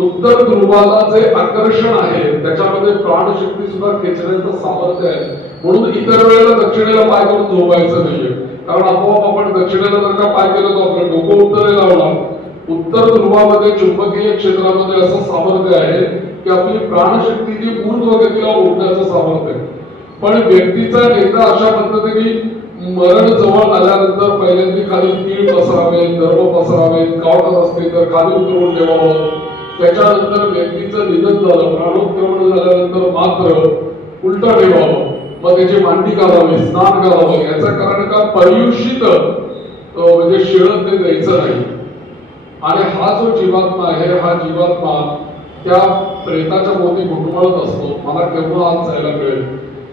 उत्तर ध्रुवाला जे आकर्षण आहे त्याच्यामध्ये प्राणशक्ती सुद्धा खेचण्याचं सामर्थ्य आहे. म्हणून इतर वेळेला दक्षिणेला पाय करून झोपायचं नाहीये, कारण आपोआप आपण दक्षिणेला जर का पाय केलं तर आपलं डोकं उत्तरेला लावला. उत्तर ध्रुवामध्ये चुंबकीय क्षेत्रामध्ये असं सामर्थ्य आहे की आपली प्राणशक्ती जी ऊर्ध्वगतीला उडण्याचं सामर्थ्य आहे. पण व्यक्तीचा एकदा अशा पद्धतीने मरण जवळ आल्यानंतर पहिल्यांदा खाली तीळ पसरावे, गर्भ पसरावे, कावटत असते तर खाली उतरवून ठेवावं. त्याच्यानंतर व्यक्तीचं निधन झालं, प्राणोत्क्रमण झाल्यानंतर मात्र उलट ठेवावं, मग त्याची मांडी घालावी, स्नान घालावं. याचं कारण का पर्युषित म्हणजे शिळं ते द्यायचं नाही. आणि हा जो जीवात्मा आहे हा जीवात्मा त्या प्रेताच्या भोवती घुटमळत असतो. मला केव्हा आज जायला मिळेल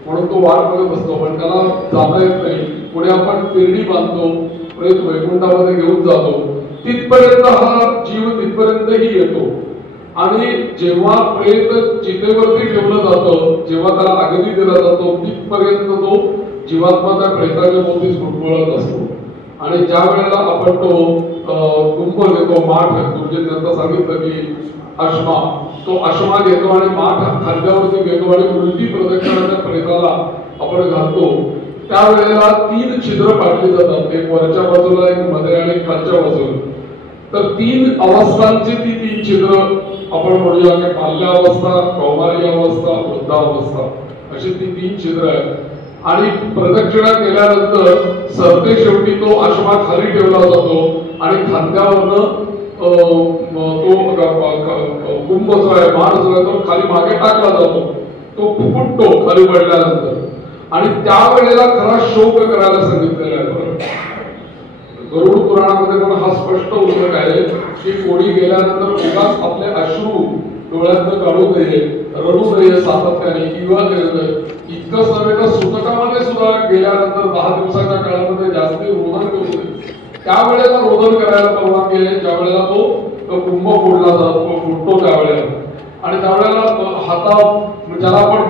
म्हणून तो वाट बघत असतो, पण त्याला जाता येत नाही. पुढे आपण पेरणी बांधतो, प्रेत वैकुंठामध्ये घेऊन जातो. तिथपर्यंत हा जीव तिथपर्यंतही येतो. आणि जेव्हा प्रेत चितेवरती ठेवलं जातं, जेव्हा त्याला अग्नी दिला जातो, तिथपर्यंत तो जीवात्मा त्या प्रेताच्या भोवतीच घुटमळत असतो. आणि ज्या वेळेला आपण तो कुंभ घेतो, माठ, गुरुजींनी नंतर सांगितलं की अश्मा, तो अश्मा घेतो आणि माठ खांद्यावरती घेतो आणि उलटी प्रदक्षिणाच्या प्रेताला आपण घालतो. त्यावेळेला 3 छिद्र पाडली जातात, एक वरच्या बाजूला, एक मध्ये आणि खालच्या बाजूला. तर 3 अवस्थांची ती 3 छिद्र आपण म्हणूया की बाल्यावस्था, कौमारी अवस्था, वृद्धावस्था, अशी ती 3 छिद्र आहेत. आणि प्रदक्षिणा केल्यानंतर सरते शेवटी तो अश्मा खाली ठेवला जातो आणि खांद्यावरनं तो कुंभ जो आहे, माठ जो आहे, तो खाली मागे टाकला जातो. तो फुटतो खाली पडल्यानंतर. आणि त्यावेळेला खरा शोक करायला सांगितलेला आहे. गरुड पुराणामध्ये पण हा स्पष्ट उल्लेख आहे की कोणी गेल्यानंतर उगाच आपले अश्रू डोळ्यातनं काढू नये, रडू नये सातत्याने किंवा इतकंच नव्हे तर सुतकामध्ये सुद्धा गेल्यानंतर 10 दिवसाच्या काळामध्ये जास्ती रोदन करू नये. त्यावेळेला रोदन करायला परवानगी आहे ज्या वेळेला तो कुंभ फोडला जातो, फुटतो त्यावेळेला. आणि त्यावेळेला हातात ज्याला आपण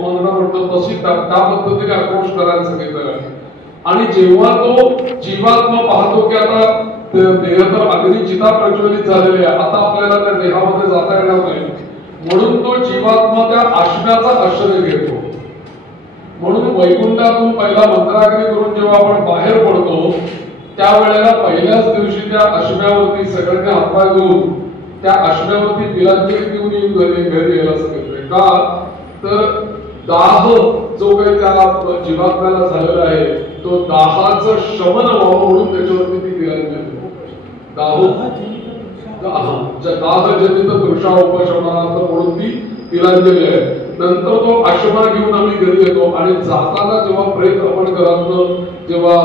म्हणणं म्हणतो तशी त्या पद्धतीने अप्रोच करायला सांगितलेलं आहे. आणि जेव्हा तो जीवात्मा पाहतो की आता देह तर अग्नी चिता प्रज्वलित झालेली आहे, आता आपल्याला त्या देहामध्ये जाता येणार नाही, म्हणून तो जीवात्मा त्या आश्म्याचा आश्रय घेतो. म्हणून वैकुंठातून पहिला मंत्राग्नी करून जेव्हा आपण बाहेर पडतो त्यावेळेला पहिल्याच दिवशी त्या आश्म्यावरती सगळ्यांनी हातपाय धुवून त्या आश्म्यावरती तिलांजली देऊन घरी यायला सांगितलंय. का तर दाह जो काही त्याला जीवात्म्याला झालेला आहे तो दाहाचं शमन व्हावं म्हणून त्याच्यावरती ती तिलांजली. दाहजनित तृषा उपशमनार्थ म्हणून ती तिलांजली आहे. नंतर तो आश्रमा घेऊन आम्ही घरी येतो आणि जाताना जेव्हा प्रेत आपण घरातनं जेव्हा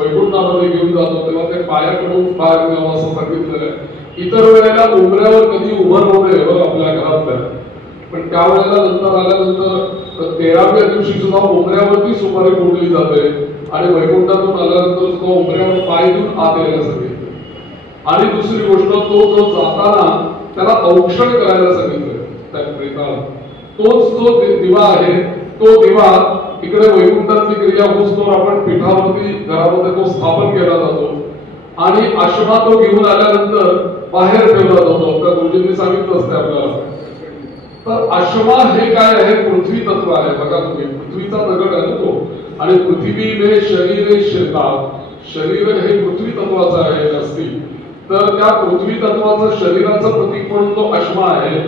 वैकुंठामध्ये घेऊन जातो तेव्हा ते पायाकडून बाहेर न्यावं असं सांगितलेलं आहे. इतर वेळेला उमऱ्यावर कधी उभं राहू नये बघ आपल्या घरातल्या, पण त्यावेळेला नंतर आल्यानंतर 13व्या दिवशी सुद्धा उमऱ्यावरती सुपारी फोडली जाते आणि वैकुंठातून आल्यानंतर सुद्धा उमऱ्यावर पाय देऊन आत यायला सांगितलं. आणि दुसरी गोष्ट, तो जो जाताना त्याला औक्षण करायला सांगितलं त्या प्रेताला. तोच जो दिवा आहे तो दिवा इकडे वैकुंठातली क्रिया होतोवर आपण पीठावरती घरामध्ये तो स्थापन केला जातो आणि आश्रमा तो घेऊन आल्यानंतर बाहेर ठेवला जातो. त्या गुरुजींनी सांगितलं असते आपल्याला. तर आश्रमा हे काय आहे? पृथ्वी तत्व आहे. बघा तुम्ही, पृथ्वीचा दगड आहे तो. आणि पृथ्वी में शरीरे शिरता, शरीर हे पृथ्वी तत्वाचं आहे असती. तर त्या पृथ्वी तत्वाचं शरीराचं प्रतीक म्हणून तो आश्मा आहे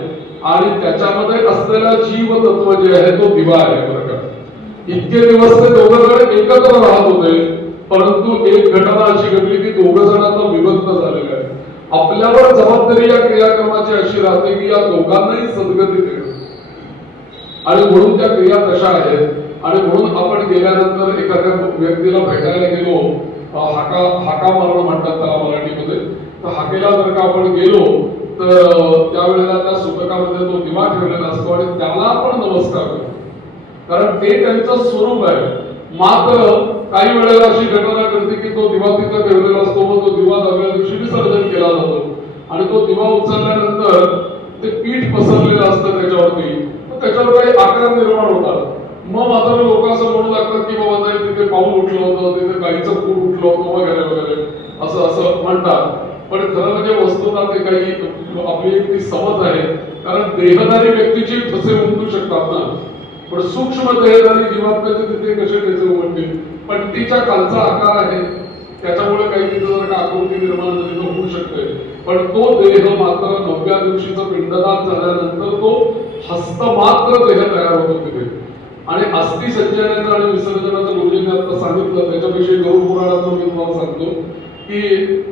आणि त्याच्यामध्ये असलेला जीव तत्व जे आहे तो दिवा आहे. बरं का, इतके दिवस ते दोघं जण एकत्र राहत होते, परंतु एक घटना अशी घडली की दोघं जण आता विभक्त झालेले आहे. आपल्यावर जबाबदारी या क्रियाक्रमाची अशी राहते की या दोघांनाही सद्गती देणं. आणि म्हणून त्या क्रिया तशा आहेत. आणि म्हणून आपण गेल्यानंतर एखाद्या व्यक्तीला भेटायला गेलो, हाका मारणं म्हणतात त्याला मराठीमध्ये, तर हाकेला जर का आपण गेलो तर त्यावेळेला त्या सुतकामध्ये तो दिवा ठेवलेला असतो आणि त्याला आपण नमस्कार करतो, कारण ते त्यांचं स्वरूप आहे. मात्र काही वेळेला अशी घटना घडते की तो दिवा तिथं ठेवलेला असतो, मग तो दिवा दहाव्या दिवशी विसर्जन केला जातो आणि तो दिवा उचलल्यानंतर ते पीठ पसरलेलं असतं त्याच्यावरती, त्याच्यावर काही आकार निर्माण होतात. मग मात्र लोक असं म्हणू लागतात की बाबा तिथे पाऊल उठलं होतं, तिथे गाईचं पूर उठलं होतं वगैरे वगैरे असं म्हणतात. पण खरं म्हणजे वस्तुतः ते काही आपली एक ती समज आहे, कारण देहधारी व्यक्तीची ठसे उमटू शकतात ना, पण सूक्ष्म देहधारी जीवात्म्याचे तिथे कसे ठसे उमटतील. पण तिच्या खालचा आकार आहे त्याच्यामुळे काही तिथं जर का आकृती निर्माण झाली होऊ शकते. पण तो देह मात्र 9व्या दिवशीचं पिंडदान झाल्यानंतर तो हस्तमात्र देह तयार होतो तिथे. आणि अस्थि संचयनाचं आणि विसर्जनाचं गुरुजींनी आता सांगितलं, त्याच्याविषयी गरुड पुराणात मी तुम्हाला सांगतो की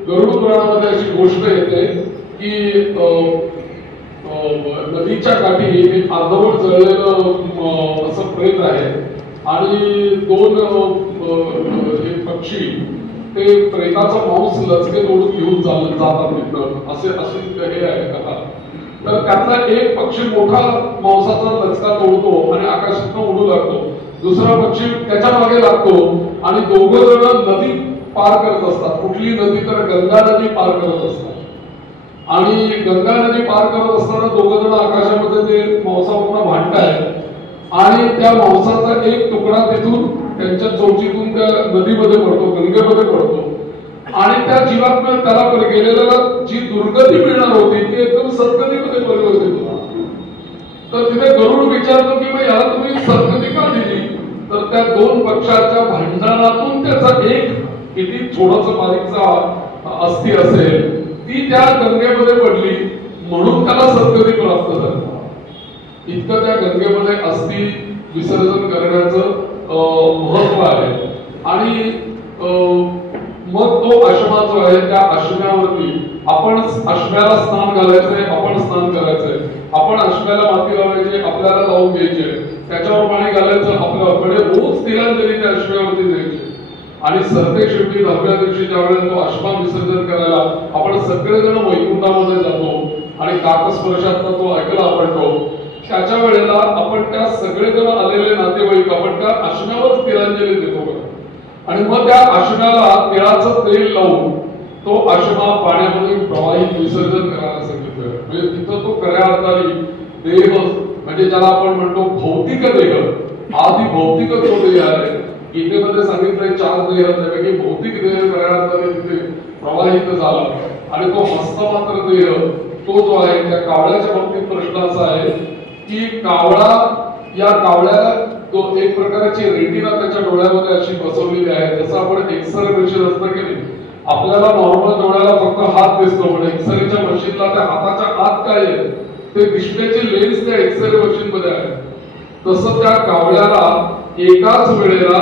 गरुड पुराणामध्ये अशी गोष्ट येते की नदीच्या काठी एक अर्धवट जळलेलं असं प्रेत आहे आणि 2 पक्षी ते प्रेताचं मांस लचके तोडून घेऊन जातात तिथं, असे हे आहे कथा. तर त्यातला एक पक्षी मोठा मांसाचा लचका तोडतो आणि आकाशातून उडू लागतो, दुसरा पक्षी त्याच्या मागे लागतो आणि दोघं जण नदी पार करत असतात. कुठली नदी तर गंगा नदी पार करत असतात. आणि गंगा नदी पार करत असताना दोघं जण आकाशामध्ये ते मांसावरून भांडतायत आणि त्या मांसाचा एक तुकडा तिथून त्यांच्या चोचीतून त्या नदीमध्ये पडतो, गंगेमध्ये पडतो आणि त्या जीवात्म्या त्याला गेलेल्याला जी दुर्गती मिळणार होती ती एकदम सद्गतीमध्ये परिवर्तित होती. तर तिथे गरुड विचारतो की याला तुम्ही सद्गती का दिली, तर त्या 2 पक्षाच्या भांडणातून त्याचा एक किती थोडस बारीकचा अस्थि असेल ती त्या गंगेमध्ये पडली, म्हणून त्याला सद्गती प्राप्त झाली. इतकं त्या गंगेमध्ये अस्थि विसर्जन करण्याचं महत्व आहे. आणि मग तो अश्मा जो आहे त्या अश्म्यावरती आपण अश्म्याला स्नान घालायचंय, आपण स्नान करायचंय, आपण अश्म्याला माती लावायची, आपल्याला लावून घ्यायचे, त्याच्यावर पाणी घालायचं, आपल्याकडे रोज तिलांजली त्या अश्म्यावरती द्यायची. आणि सरते शेवटी 10व्या दिवशी ज्यावेळेला तो अश्मा विसर्जन करायला आपण सगळेजण वैकुंठामध्ये जातो आणि काकस्पर्शातनं तो ऐकला आवडतो, त्याच्या वेळेला आपण त्या सगळेजण आलेले नातेवाईक आपण त्या अश्म्यावर तिलांजली देतो आणि मग त्या अश्म्याला तिळाचं तेल लावून तो अश्मा पाण्यामध्ये प्रवाहित विसर्जन करायला सांगितलं. म्हणजे तिथं तो खऱ्या अर्थाने देह म्हणजे ज्याला आपण म्हणतो भौतिक देह, आधी भौतिक जो देह आहे, गीतेमध्ये सांगितलंय 4 देह, त्यापैकी भौतिक देह खऱ्या अर्थाने तिथे प्रवाहित झाला आणि तो हस्तमात्र देह तो जो आहे त्या कावळ्याच्या बाबतीत प्रश्न असा आहे की या कावळ्याला तो एक प्रकारची रेटिना त्याच्या डोळ्यामध्ये अशी बसवलेली आहे, जसं आपण एक्सरे मशीन असतं की नाही, आपल्याला नॉर्मल डोळ्याला फक्त हात दिसतो, पण एक्सरेच्या मशीनला त्या हाताच्या आत काय आहे ते दिसण्याची लेन्स त्या एक्सरे मशीन मध्ये आहे. तसं त्या कावळ्याला एकाच वेळेला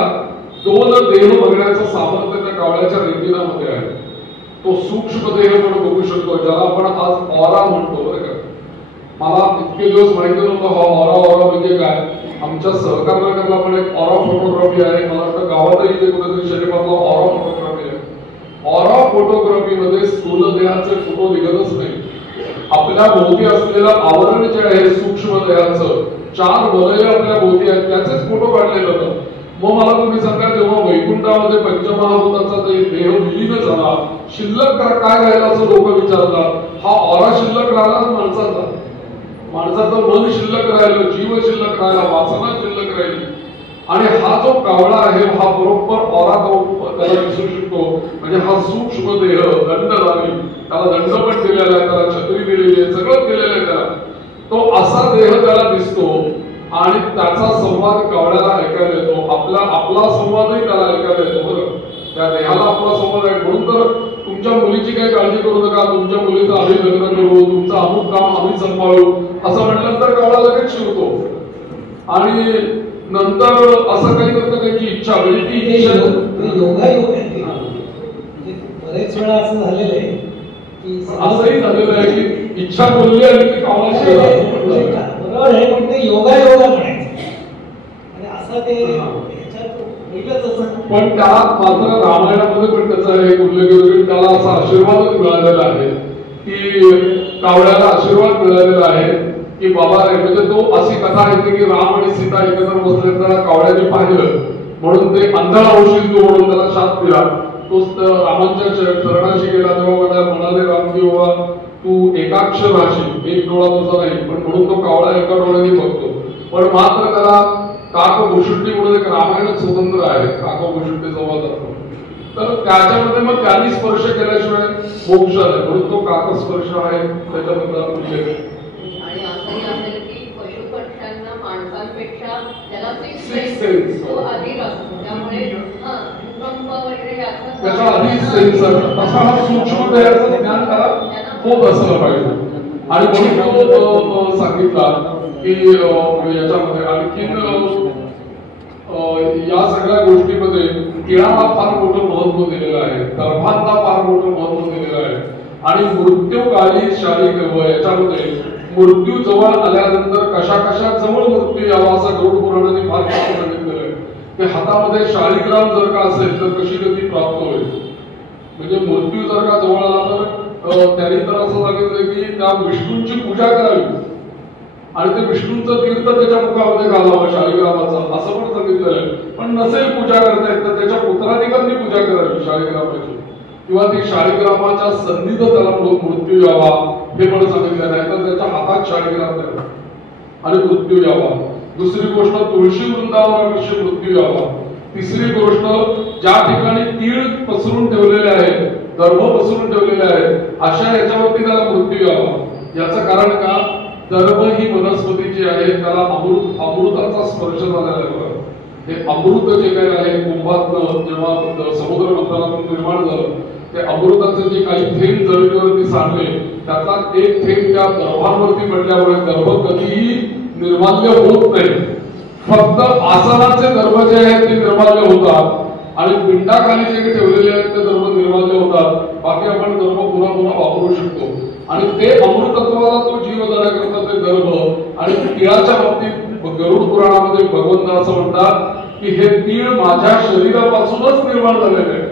2 देह बघण्याचं सामर्थ्य त्या कावळ्याच्या रेटिनामध्ये आहे. तो सूक्ष्म देह म्हणून बघू शकतो, ज्याला आपण आज ऑरा म्हणतो. बरं का, मला इतके दिवस माहिती नव्हतं हा ऑरा म्हणजे काय. आमच्या सहकारनगरला पण एक ऑरा फोटोग्राफी आहे, मला वाटतं गावातही ते कुठेतरी शरीरातला ऑरा फोटोग्राफी आहे. ऑरा फोटोग्राफी मध्ये स्थूल देहाचे फोटो निघतच नाही. आपल्या भोवती असलेलं आवरण जे आहे सूक्ष्म देहाचं 4 वलय आपल्या भोवती आहेत त्याचेच फोटो काढले जातात. मग मला तुम्ही सांगा, जेव्हा वैकुंठामध्ये पंचमहाभूताचा देह विलीन झाला, शिल्लक काय राहिला असं लोक विचारतात. हा ऑरा शिल्लक राहिला माणसाचं मन शिल्लक राहिलं, जीव शिल्लक राहिला, वासना शिल्लक राहिली. आणि हा जो कावळा आहे हा बरोबर ऑरा त्याला दिसू शकतो. म्हणजे हा सूक्ष्म देह दंडधारी, त्याला दंड पण दिलेला आहे, त्याला छत्री दिलेली आहे, सगळं दिलेलं आहे त्याला. तो असा देह त्याला दिसतो आणि त्याचा संवाद कावळ्याला ऐकायला येतो. आपला संवादही त्याला ऐकायला येतो. बरं, त्या देहाला आपला संवाद आहे. म्हणून तर तुमच्या मुलीची काही काळजी करू नका, तुमच्या मुलीचं आम्ही लग्न करू, तुमचं अमुक काम आम्ही सांभाळू असं म्हटल्यानंतर कावळा लगेच शिवतो. आणि नंतर असं काही करतं त्याची इच्छा, म्हणजे ती योगायोग आहे. बरेच वेळा असं झालेलं आहे की असंही झालेलं आहे की इच्छा बोलली आणि ती कावळा शिवला. बरोबर आहे, पण ते योगायोग म्हणायचं. असं ते ह्याच्यात वेगळंच असं. पण त्या मात्र रामायणामध्ये पण त्याचा एक उल्लेख होतो की त्याला असा आशीर्वादच मिळालेला आहे की कावळ्याला आशीर्वाद मिळालेला आहे की बाबा रे, म्हणजे तो अशी कथा आहे की राम आणि सीता एकत्र बसले, त्याला कावळ्याने पाहिलं म्हणून ते अंधळा होशील तू म्हणून त्याला शाप दिला. तोच रामांच्या चरणाशी गेला तेव्हा म्हणाले राम की बाबा तू एकाक्ष राहशील, एक डोळा तुझा नाही, पण म्हणून तो कावळा एका डोळ्याने बघतो. पण मात्र त्याला काक भुशुंडी म्हणून एक रामायण स्वतंत्र आहे, काक भुशुंडी संवाद जातो, तर त्याच्यामध्ये मग त्यांनी स्पर्श केल्याशिवाय मोक्ष आहे, म्हणून तो काक स्पर्श आहे त्याच्याबद्दल उल्लेख. आणि असंही असेल की पशु पक्ष्यांना माणसांपेक्षा त्याला Sixth sense. तो अधिक असतो, त्यामुळे भूकंप वगैरे त्याचा अधिक सेन्स तसा हा सूक्ष्म देहाचं ज्ञान त्याला होत असलं पाहिजे. आणि म्हणून तो सांगितला की याच्यामध्ये आणखीन या सगळ्या गोष्टीमध्ये तिळाला फार मोठं महत्व दिलेलं आहे, गर्भांना फार मोठं महत्व दिलेलं आहे. आणि मृत्यूकाली शारीरिक याच्यामध्ये मृत्यू जवळ आल्यानंतर कशा कशा जवळ मृत्यू यावा असं गरुड पुराणाने फार सांगितलेलं आहे. ते हातामध्ये शाळीग्राम जर का असेल तर कशी गती प्राप्त होईल, म्हणजे मृत्यू जर का जवळ आला तर त्यांनी तर असं सांगितलं की त्या विष्णूंची पूजा करावी आणि ते विष्णूंचं तीर्थ त्याच्या मुखामध्ये घालावं शाळीग्रामाचं, असं पण सांगितलेलं आहे. पण नसेल पूजा करता येत तर त्याच्या पुत्राधिकांनी पूजा करावी शाळीग्रामाची, किंवा ती शाळीग्रामाच्या सन्निध त्याला मृत्यू यावा हे पण सांगितलं नाही, तर त्याच्या हातात शाळीग्राम द्यावा आणि मृत्यू यावा. दुसरी गोष्ट तुळशी वृंदावनापेक्षा मृत्यू यावा. तिसरी गोष्ट ज्या ठिकाणी तीळ पसरून ठेवलेले आहेत, दर्भ पसरून ठेवलेले आहेत, अशा याच्यावरती त्याला मृत्यू यावा. याचं कारण का, दर्भ ही वनस्पती जी आहे त्याला अमृताचा स्पर्श झालेला आहे. हे अमृत जे काही आहे कुंभातनं जेव्हा समुद्र मंथनातून निर्माण झालं, ते अमृताचे जे काही थेंब जमिनीवरती सांडले त्यातला एक थेंब त्या दर्भांवरती पडल्यामुळे दर्भ कधीही निर्माल्य होत नाही. फक्त आसनाचे दर्भ जे आहेत ते निर्माल्य होतात आणि पिंडाखाली जे काही ठेवलेले आहेत ते दर्भ निर्माल्य होतात. बाकी आपण दर्भ पुन्हा पुन्हा वापरू शकतो. आणि ते अमृतत्वाला तो जीव देण्याकरता ते दर्भ. आणि तिळाच्या बाबतीत गरुड पुराणामध्ये भगवंत असं म्हणतात की हे तीळ माझ्या शरीरापासूनच निर्माण झालेले आहे,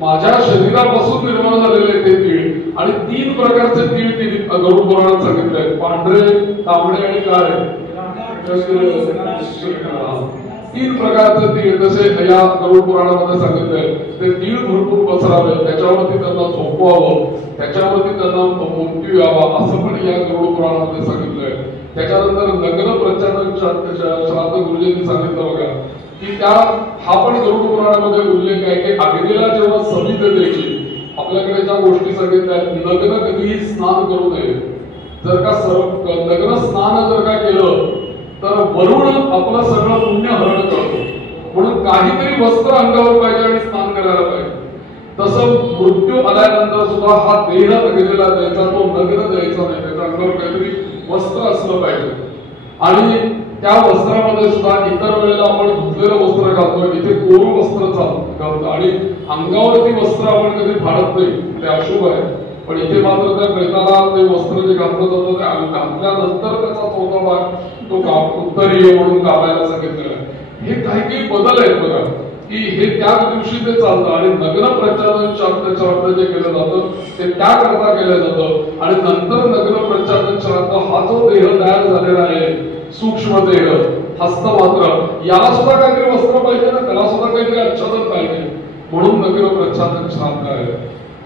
माझ्या शरीरापासून निर्माण झालेले ते तीळ. आणि 3 प्रकारचे तीळ गरुड पुराणात सांगितले आहेत, पांढरे, तांबडे आणि काळे. 3 प्रकारचे तीळ जसे या गरुड पुराणामध्ये सांगितले. ते तीळ भरपूर पसरावे, त्याच्यावरती त्यांना झोपवावं, त्याच्यावरती त्यांना मृत्यू यावा, असं पण या गरुड पुराणामध्ये सांगितलंय. त्याच्यानंतर नग्न प्रचारण श्राद्ध गुरुजींनी सांगितलं बघा की त्या हा पण गरुड पुराणामध्ये उल्लेख आहे की अग्नीला जेव्हा समित द्यायची, आपल्याकडे ज्या गोष्टी सांगितल्या आहेत, नग्न कधीही स्नान करू नये. जर का नग्न स्नान जर का केलं तर वरुण आपलं सगळं पुण्य हरण करतो, म्हणून काहीतरी वस्त्र अंगावर पाहिजे आणि स्नान करायला पाहिजे. तसं मृत्यू आल्यानंतर सुद्धा हा देह अग्नीला द्यायचा, तो नग्न द्यायचा नाही, त्याच्या अंगावर काहीतरी वस्त्र असलं पाहिजे. आणि त्या वस्त्रामध्ये सुद्धा इतर वेळेला आपण धुतलेलं वस्त्र घालतो, इथे कोरू वस्त्र घालतो आणि अंगावरती वस्त्र आपण कधी फाडत नाही, ते अशुभ आहे. पण इथे मात्र त्या प्रेताला ते वस्त्र जे घातलं जातं ते घातल्यानंतर त्याचा चौथा भाग तो उत्तरीय म्हणून कापायला सांगितलेला आहे. हे काही काही बदल आहेत बघा की हे त्याच दिवशी ते चालतं. आणि नग्न प्रचारण श्राद्ध जे केलं जातं ते त्याकरता केलं जातं. आणि नंतर नग्न प्रचारण श्राद्ध हा जो देह तयार झालेला आहे, सूक्ष्म देह, हस्त मात्र, याला सुद्धा काहीतरी वस्त्र पाहिजे ना, त्याला सुद्धा काहीतरी आच्छादन पाहिजे, म्हणून नग्न प्रचारण श्राद्ध आहे.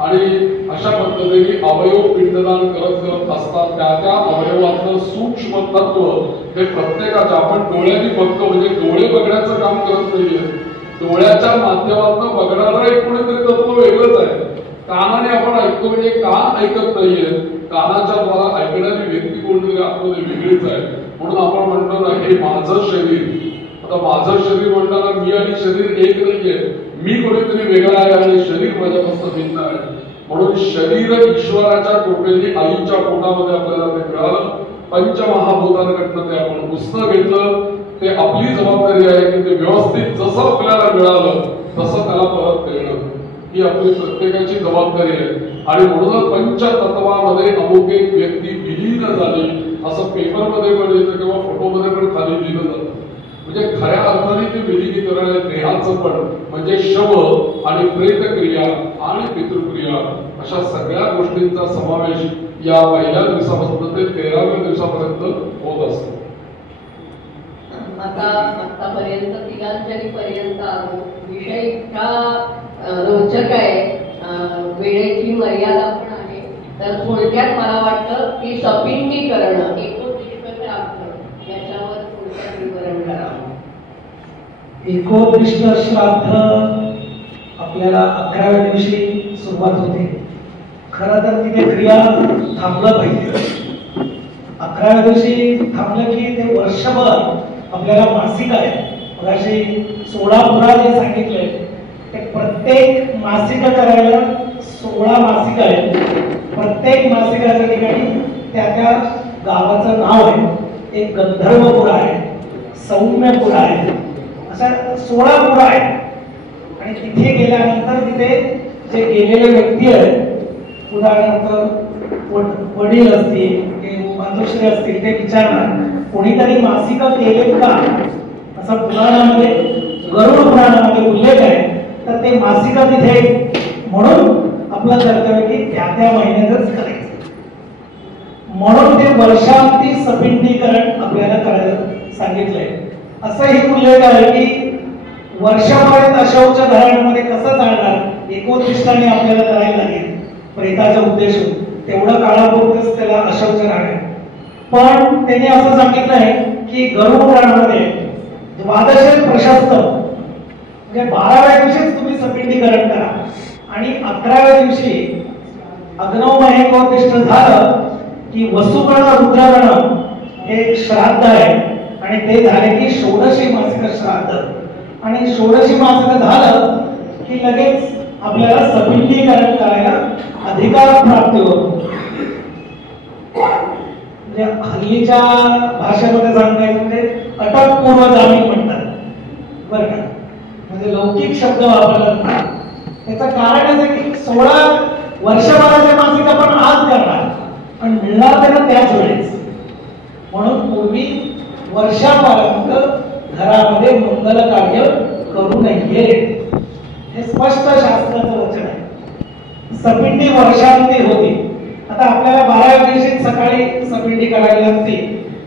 आणि अशा पद्धतीने अवयव पिंडदान करत असतात. त्या अवयवातलं सूक्ष्म तत्व हे प्रत्येकाच्या, आपण डोळ्यांनी बघतो म्हणजे डोळे बघण्याचं काम करत नाहीये, डोळ्याच्या माध्यमातून बघणारं एक कोणीतरी तत्व वेगळंच आहे. कानाने आपण ऐकतो म्हणजे कान ऐकत नाहीये, कानाच्या द्वारा ऐकणारी व्यक्ती कोणतरी आतमध्ये वेगळीच आहे. म्हणून आपण म्हणतो ना, हे माझं शरीर. आता माझं शरीर म्हणताना मी आणि शरीर एक नाहीये, मी कोणीतरी वेगळा आहे आणि शरीर माझ्यापासून भिन्न आहे. म्हणून शरीर ईश्वराच्या कृपेने आईच्या पोटामध्ये आपल्याला ते मिळालं. पंचमहाभूतांकडनं ते आपण पुस्तक घेतलं. ते आपली जबाबदारी आहे की ते व्यवस्थित जसं आपल्याला मिळालं तसं त्याला परत देणं, ही आपली प्रत्येकाची जबाबदारी आहे. आणि म्हणूनच पंचतत्वामध्ये अमुक एक व्यक्ती विलीन झाली असं पेपरमध्ये पण येतं किंवा फोटोमध्ये पण खाली लिहिलं जातं. म्हणजे खऱ्या अर्थाने ते विलीनीकरण देहाचं पण म्हणजे शव आणि प्रेतक्रिया आणि पितृक्रिया अशा सगळ्या गोष्टींचा समावेश या पहिल्या दिवसापासून ते 13व्या दिवसापर्यंत होत असतो. आतापर्यंत तिघांच्याही पर्यंत विषय इतका रोचक आहे, वेळेची मर्यादा पण आहे. तर थोडक्यात मला वाटतं की सपिंडीकरण एकोदिष्ट याच्यावर थोडक्यात विवरण करावं. एकोदिष्ट श्राद्ध आपल्याला 11व्या दिवशी सुरुवात होते. खरं तर तिथे क्रिया थांबलं पाहिजे. 11व्या दिवशी थांबलं की ते वर्षभर आपल्याला मासिक आहे. मगाशी 16 पुरा जे सांगितलंय ते प्रत्येक मासिक करायला 16 मासिक आहेत. प्रत्येक मासिकाच्या ठिकाणी त्या गावाचं नाव आहे. एक गंधर्वपुरा आहे, सौम्यपुरा आहे, अशा 16 पुरा आहेत. आणि तिथे गेल्यानंतर तिथे जे गेलेले व्यक्ती आहेत, उदाहरणार्थ वडील असतील किंवा मातोश्री असतील, ते विचारणार कोणीतरी मासिक केलेत का, असा पुराणामध्ये गरुड पुराणामध्ये उल्लेख आहे. तर ते मासिक तिथे म्हणून आपलं कर्तव्य की त्या महिन्यातच करायचं. म्हणून ते वर्षांती सपिंडीकरण आपल्याला करायला सांगितलंय. असंही उल्लेख आहे की वर्षापर्यंत अशौच घराण्यामध्ये कसं चालणार, एकोदिष्टाने आपल्याला करायला लागेल प्रेताचा उद्देश तेवढं काळापुरतच त्याला अशौच राहणार. पण त्यांनी असं सांगितलंय की गरुड पुराणामध्ये द्वादश प्रशस्त म्हणजे 12व्या दिवशीच तुम्ही सपिंडीकरण करा आणि 11व्या दिवशी अग्नौमहेकोदिष्ट झालं की वसुगण रुद्रगण हे श्राद्ध आहे. आणि ते झाले की षोडशी मासिक श्राद्ध. आणि षोडशी मासिक झालं की लगेच आपल्याला सपिंडीकरण करायला अधिकार प्राप्ती होतो. म्हणजे हल्लीच्या भाषेमध्ये सांगायचं म्हणजे अटकपूर्व जामीन म्हणतात बरं का. म्हणजे लौकिक शब्द वापरला. त्याचं कारणच आहे की 16 वर्षभराचे मासिक आपण आज करणार पण मिळणार त्यांना त्याच वेळेस. म्हणून पूर्वी वर्षापर्यंत घरामध्ये मंगल कार्य करू नये हे स्पष्ट शास्त्राचं वचन आहे. सपिंडी वर्षांती होती. आता आपल्याला 12व्या दिवशी सकाळी सपिंडी करायला लागते.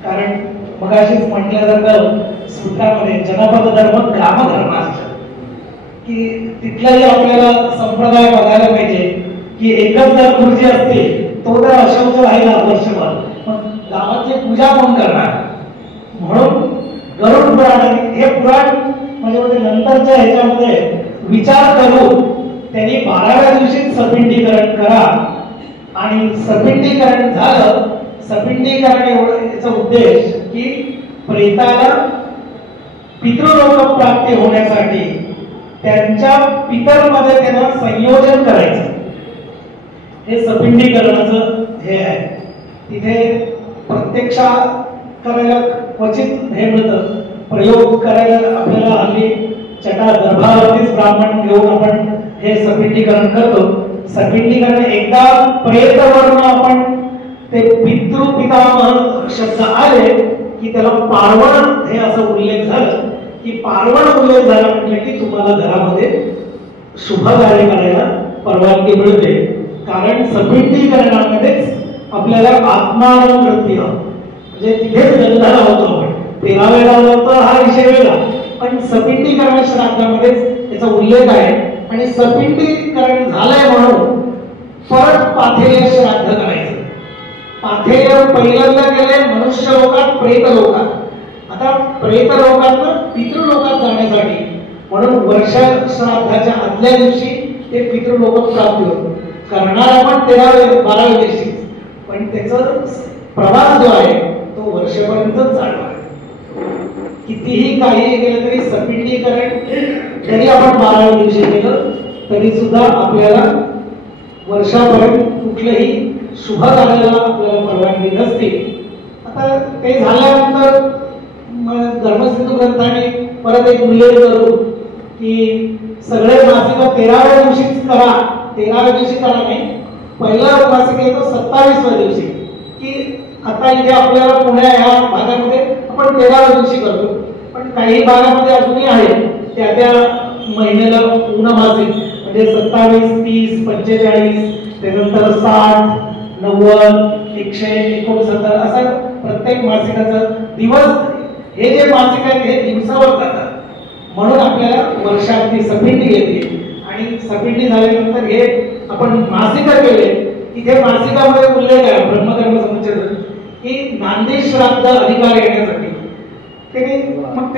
कारण मगाशीच म्हटल्यासारखं सूत्रामध्ये जनपद धर्म ग्राम धर्म असतं की तिथलाही आपल्याला संप्रदाय बघायला पाहिजे की एकच जर गुरुजी असते तो तर अशौच राहिला वर्षभर, पण गावातली पूजा कोण करणार. म्हणून गरुड पुराण हे पुराण म्हणजे नंतरच्या ह्याच्यामध्ये विचार करून त्यांनी 12व्या दिवशी सपिंडीकरण करा. आणि सपिंडीकरण झालं. सपिंडीकरण एवढं याचा उद्देश की प्रेताला पितृलोक प्राप्ती होण्यासाठी त्यांच्या पितरमध्ये त्यांना संयोजन करायचं हे सपिंडीकरणाचं हे आहे. तिथे प्रत्यक्षात करायला क्वचित हे मिळतं. प्रयोग करायला आपल्याला हल्ली चटा गर्भावरतीच ब्राह्मण घेऊन आपण हे सपिंडीकरण करतो. सपिंडीकरण एकदा प्रेतवर्ण आपण ते पितृपितामह शब्द आले की त्याला पार्वण हे असं उल्लेख झालं की पार्वण उल्लेख झाला म्हटलं की तुम्हाला घरामध्ये शुभ कार्य करायला परवानगी मिळते. कारण सपिंडीकरणामध्येच आपल्याला आत्मानंकृत्य म्हणजे तिथेच गंधाला होतो आपण. 13वेला होतो हा विषय वेगळा, पण सपिंडीकरण श्राद्धामध्येच त्याचा उल्लेख आहे. आणि सपिंडीकरण झालंय म्हणून परत पाथेय श्राद्ध करायचं. पाथेय पहिल्यांदा केलंय मनुष्य लोकात, प्रेत लोकात. आता प्रेत लोकात पितृलोकात जाण्यासाठी म्हणून वर्ष श्राद्धाच्या आदल्या दिवशी ते पितृलोक प्राप्ती होत. करणार आपण 13-12 दिवशी, पण त्याचा प्रवास जो आहे तो वर्षपर्यंत चालणार. कितीही काही केलं तरी सपिंडीकरण जरी आपण 12व्या दिवशी केलं तरी सुद्धा आपल्याला वर्षापर्यंत कुठल्याही शुभ कार्याला आपल्याला परवानगी नसते. आता ते झाल्यानंतर धर्मसिंधू ग्रंथाने परत एक उल्लेख करू की सगळे मासिक 13व्या दिवशीच करा. 13व्या दिवशी करा नाही, पहिला मासिक येतो 27व्या दिवशी. की आता इथे आपल्याला पुण्या ह्या भागामध्ये आपण 13व्या दिवशी करतो, पण काही भागामध्ये अजूनही आहे त्या महिन्याला पूर्ण मासिक म्हणजे 27, 30, 45, त्यानंतर 60, 90, 169 असं प्रत्येक मासिकाचं दिवस हे जे मासिक आहेत हे दिवसावर जातात. म्हणून आपल्याला वर्षातली सपिंडी येते आणि सपिंडी झाल्यानंतर हे आपण मासिक केले. इथे मासिकामध्ये उल्लेख आहे ब्रह्मधर्म समुच्चय की नांदी श्राद्ध अधिकार येण्यासाठी मग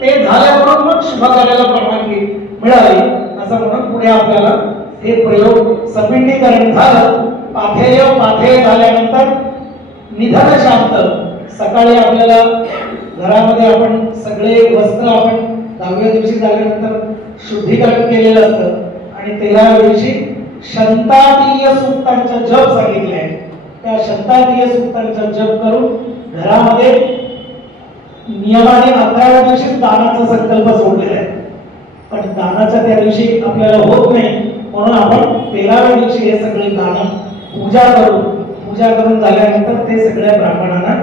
ते झाल्यावर मग शुभ कार्याला परवानगी मिळाली असं म्हणून पुढे आपल्याला हे प्रयोग सपिंडीकरण झालं. पाथेय झाल्यानंतर निधन शांत. सकाळी आपल्याला घरामध्ये आपण सगळे वस्त्र आपण 10व्या दिवशी झाल्यानंतर शुद्धीकरण केलेलं असतं आणि 13व्या दिवशी शंतातीय सूक्तांचा जप सांगितले आहे. त्या शंतातीय सूक्तांचा जप करून घरामध्ये नियमाने 11व्या दिवशी दानाचा संकल्प सोडलेला आहे. पण दानाच्या त्या दिवशी आपल्याला होत नाही म्हणून आपण 13व्या दिवशी हे सगळे दान पूजा करून झाल्यानंतर ते सगळ्या ब्राह्मणांना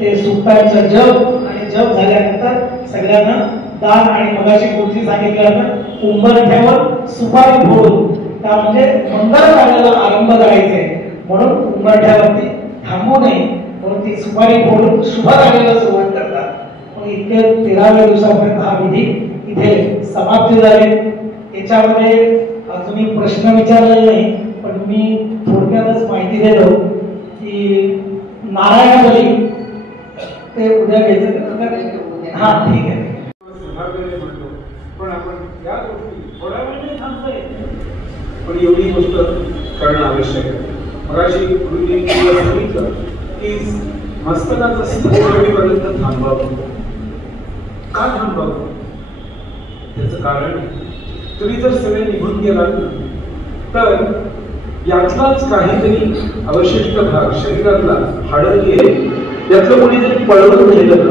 ते सूक्तांचा जप आणि जप झाल्यानंतर सगळ्यांना दान आणि मगाशी गुरुजी सांगितल्यानंतर उंबरठ्यावर सुपारी फोडून त्या म्हणजे मंगल कार्याला आरंभ करायचे म्हणून उंबरठ्यावरती थांबू नये म्हणून ती सुपारी फोडून शुभ कार्याला सुरुवात करतात. मग इतके 13व्या दिवसापर्यंत हा विधी इथे समाप्त झाले. याच्यामध्ये अजूनही प्रश्न विचारलेला नाही पण मी थोडक्यातच माहिती देतो की नारायण बली ते उद्या घ्यायचं. हा ठीक आहे. पण आपण या गोष्टी थोड्या वेळाने थांबतोय पण एवढी गोष्ट करणं आवश्यक आहे. मगाशी गुरुजी सांगितलं की मस्तकाचं स्फोटपर्यंत थांबावं. का थांबावं त्याचं कारण तुम्ही जर सगळे निघून गेलात तर यातलाच काहीतरी अवशिष्ट भाग शरीरातला हाडं जे यातलं कोणी जरी पळवून नेलं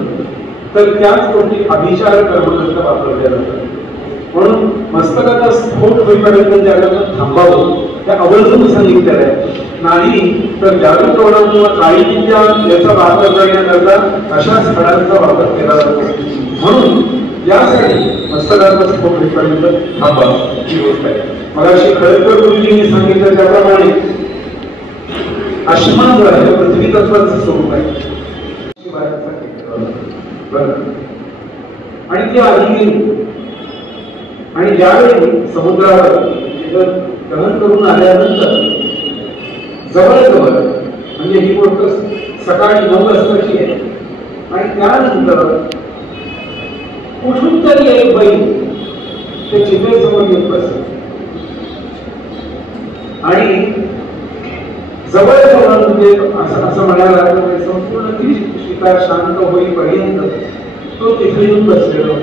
तर त्याच गोष्टी अभिचार कर्मकर्ता वापरल्या जातात. म्हणून मस्तकाचा स्फोट होईपर्यंत ज्याला थांबावं त्या आवर्जून सांगितलेलं आहे. नाही तर जादू टोणा किंवा काळी विद्या याचा वापर करण्याकरता अशाच हाडांचा वापर केला जातो. म्हणून यासाठी मस्तकाचा स्फोट होईपर्यंत थांबा ही गोष्ट आहे. मगाशी खळकर गुरुजींनी सांगितलं त्याप्रमाणे आश्मा जो आहे पृथ्वी तत्वाचं स्वरूप आहे आणि ती आधी गेली आणि ज्यावेळी समुद्रावर दहन करून आल्यानंतर जवळजवळ म्हणजे ही गोष्ट सकाळी 9 वाजताची आहे आणि त्यानंतर कुठून तरी एक बैल ते चितेसमोर येत बसले आणि जवळजवळ म्हणजे असं म्हणायला लागलं संपूर्ण ती शिकार शांत होईपर्यंत तो तिथे येऊन बसलेला